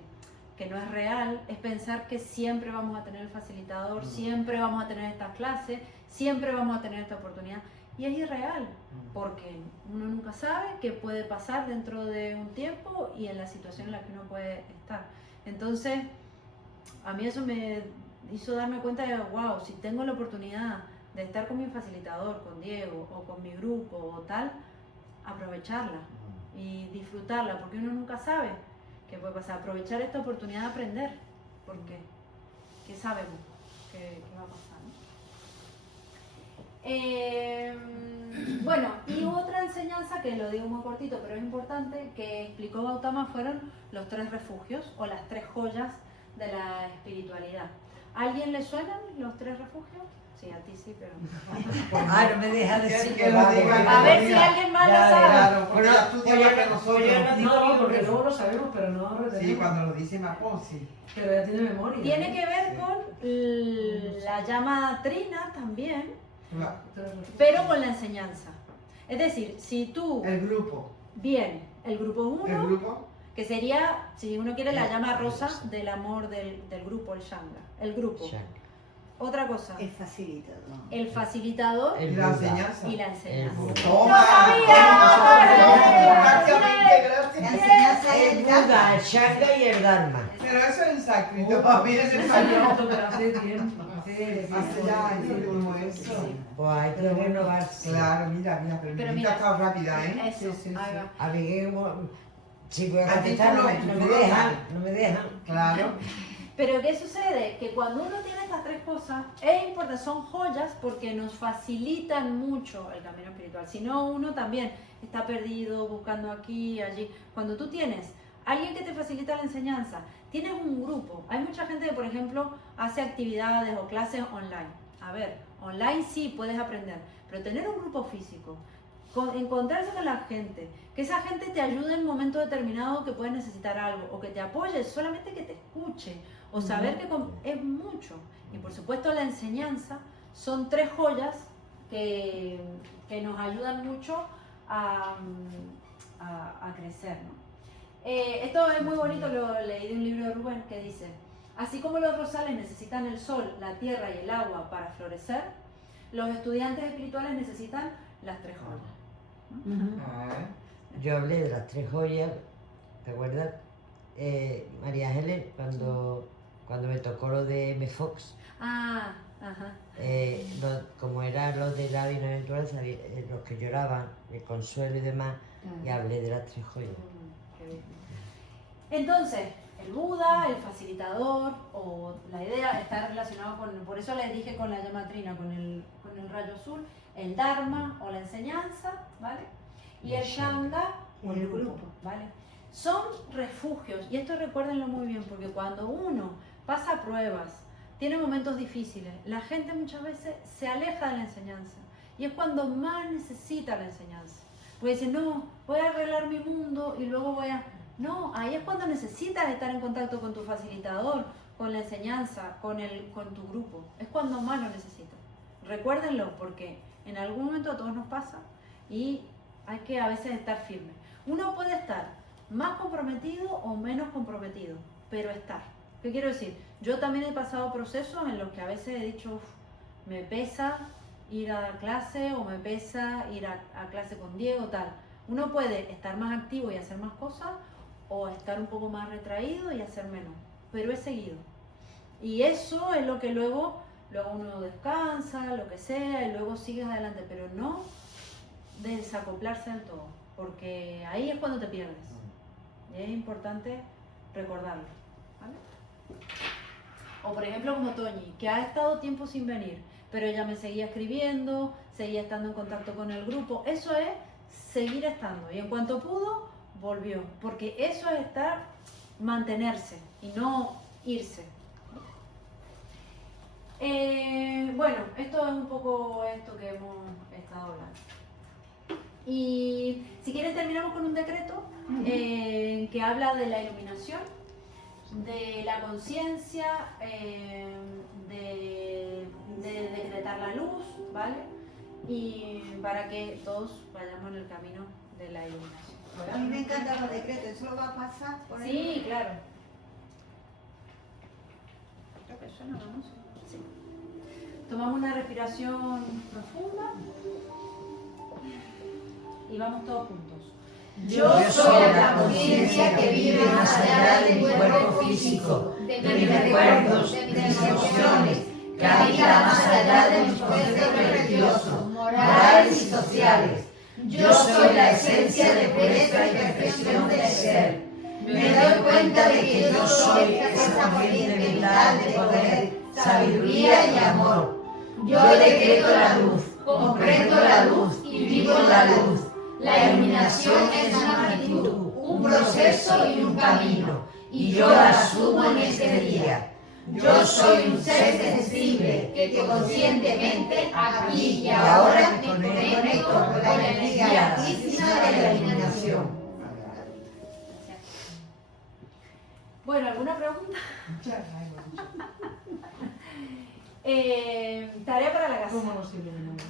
que no es real, es pensar que siempre vamos a tener el facilitador, siempre vamos a tener estas clases, siempre vamos a tener esta oportunidad. Y es irreal, porque uno nunca sabe qué puede pasar dentro de un tiempo y en la situación en la que uno puede estar. Entonces, a mí eso me hizo darme cuenta de, wow, si tengo la oportunidad de estar con mi facilitador, con Diego, o con mi grupo, o tal, aprovecharla y disfrutarla, porque uno nunca sabe qué puede pasar. Aprovechar esta oportunidad de aprender, porque ¿qué sabemos? ¿Qué va a pasar? Bueno, y otra enseñanza que lo digo muy cortito, pero es importante, que explicó Gautama, fueron los 3 refugios o las 3 joyas de la espiritualidad. ¿A alguien le suenan los 3 refugios? Sí, a ti sí, pero... Ah, no me dejas decir Que lo diga, A ver si alguien más lo sabe. Claro, porque ya estudia más que nosotros. No, porque luego lo sabemos, pero no lo retenemos. Sí, cuando lo dice Mapón, sí. Pero ya tiene memoria. Tiene que ver con la llama trina también, Claro. pero con la enseñanza. Es decir, si tú, El grupo. bien, el grupo El 1, grupo. que sería, si uno quiere, la llama rosa del amor del grupo, el Shanga, el grupo. Otra cosa, El facilitador. el facilitador Y la enseñanza. y la enseñanza. ¡Toma! Prácticamente, La gracias. enseñanza es El el Buda, el Shanga y el Dharma. Pero eso es en sánscrito, para mí es español. Pero hace tiempo. Hace ya años que no eso. Pues hay que renovarse. Claro, mira, pero Pero mi mira, ha estado rápida, ¿eh? Eso, Sí, sí, sí. ahí va. A mí que si voy a A ti contestar, tú no me lo dejan, no me dejan. Claro. Pero ¿qué sucede? Que cuando uno tiene estas 3 cosas, es importante, son joyas porque nos facilitan mucho el camino espiritual. Si no, uno también está perdido, buscando aquí, allí. Cuando tú tienes alguien que te facilita la enseñanza, tienes un grupo. Hay mucha gente que, por ejemplo, hace actividades o clases online. A ver, online sí puedes aprender, pero tener un grupo físico, encontrarse con la gente, que esa gente te ayude en un momento determinado que puedes necesitar algo, o que te apoye, solamente que te escuche, o saber que es mucho. Y por supuesto la enseñanza son 3 joyas que nos ayudan mucho a crecer, ¿no? Esto es muy bonito, lo leí de un libro de Rubén que dice: así como los rosales necesitan el sol, la tierra y el agua para florecer, los estudiantes espirituales necesitan las 3 joyas. Yo hablé de las 3 joyas, ¿te acuerdas? María Helen, cuando me tocó lo de M. Fox, Ah, ajá. como era lo de la bienaventuranza, los que lloraban, el consuelo y demás, y hablé de las 3 joyas. Qué bien. Entonces, el Buda, el facilitador, o la idea está relacionado con, por eso les dije con la llama trina, con el rayo azul, el Dharma o la enseñanza, ¿vale? Y el Shanga o el grupo, ¿vale? Son refugios, y esto recuérdenlo muy bien, porque cuando uno pasa pruebas, tiene momentos difíciles, la gente muchas veces se aleja de la enseñanza, y es cuando más necesita la enseñanza. Porque dice, no, voy a arreglar mi mundo y luego voy a... No, ahí es cuando necesitas estar en contacto con tu facilitador, con la enseñanza, con tu grupo. Es cuando más lo necesitas. Recuérdenlo, porque en algún momento a todos nos pasa y hay que a veces estar firme. Uno puede estar más comprometido o menos comprometido, pero estar. ¿Qué quiero decir? Yo también he pasado procesos en los que a veces he dicho, "Uf, me pesa ir a clase o me pesa ir a clase con Diego, tal". Uno puede estar más activo y hacer más cosas o estar un poco más retraído y hacer menos, pero he seguido. Y eso es lo que luego uno descansa, lo que sea, y luego sigues adelante, pero no desacoplarse del todo, porque ahí es cuando te pierdes. Y es importante recordarlo, ¿vale? O por ejemplo como Toñi, que ha estado tiempo sin venir, pero ella me seguía escribiendo, seguía estando en contacto con el grupo. Eso es seguir estando, y en cuanto pudo, volvió, porque eso es mantenerse y no irse. Bueno, esto es un poco esto que hemos estado hablando. Y si quieren terminamos con un decreto que habla de la iluminación, de la conciencia, de decretar la luz, ¿vale? Y para que todos vayamos en el camino de la iluminación. A mí me encantan los decretos, ¿eso lo va a pasar? Por Sí, ejemplo? claro. Creo que suena la música. Sí. Tomamos una respiración profunda y vamos todos juntos. Yo soy la conciencia que vive más allá de mi cuerpo físico, de mis recuerdos, de mis emociones, que habita más allá de mis conceptos religiosos, morales y sociales. Yo soy la esencia de pureza y perfección del ser. Me doy cuenta de que yo soy esa corriente vital de poder, sabiduría y amor. Yo decreto la luz, comprendo la luz y vivo la luz. La iluminación es una actitud, un proceso y un camino, y yo la asumo en este día. Yo soy un ser sensible que conscientemente, aquí y ahora, me conecto con la energía altísima de la iluminación. Bueno, ¿alguna pregunta? Tarea para la casa. ¿Cómo nos iluminamos?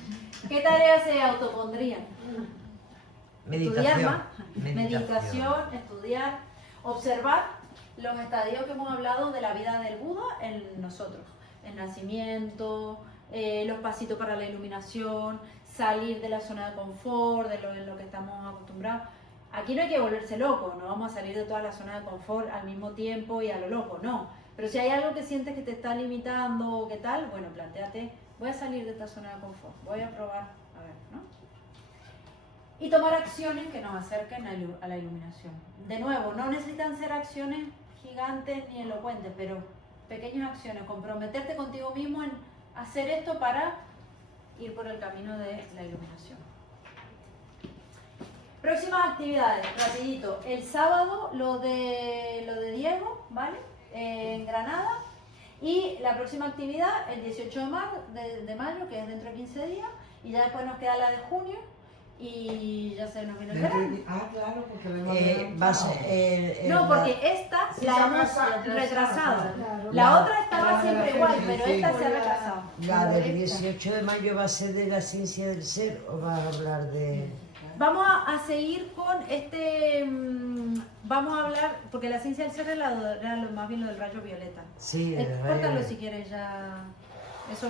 ¿Qué tareas se autopondrían? Estudiar Meditación. más, meditación, estudiar, observar los estadios que hemos hablado de la vida del Buda en nosotros, el nacimiento, los pasitos para la iluminación, salir de la zona de confort, en lo que estamos acostumbrados. Aquí no hay que volverse loco, no vamos a salir de toda la zona de confort al mismo tiempo y a lo loco, no. Pero si hay algo que sientes que te está limitando o qué tal, bueno, plantéate, voy a salir de esta zona de confort, voy a probar, a ver, ¿no? Y tomar acciones que nos acerquen a la iluminación. De nuevo, no necesitan ser acciones gigantes ni elocuentes, pero pequeñas acciones, comprometerte contigo mismo en hacer esto para ir por el camino de la iluminación. Próximas actividades, rapidito. El sábado lo de Diego, ¿vale? En Granada. Y la próxima actividad, el 18 de mayo, que es dentro de 15 días. Y ya después nos queda la de junio. Y ya se nos viene el verano. Claro, porque le hemos Va a ser No, porque esta la hemos retrasado. La otra estaba siempre igual, pero esta se ha retrasado. la del 18 de mayo va a ser de la ciencia del ser o va a hablar de... Vamos a seguir con vamos a hablar, porque la ciencia del ser era más bien lo del rayo violeta. Sí, del rayo Córtalo violeta. si quieres ya. Eso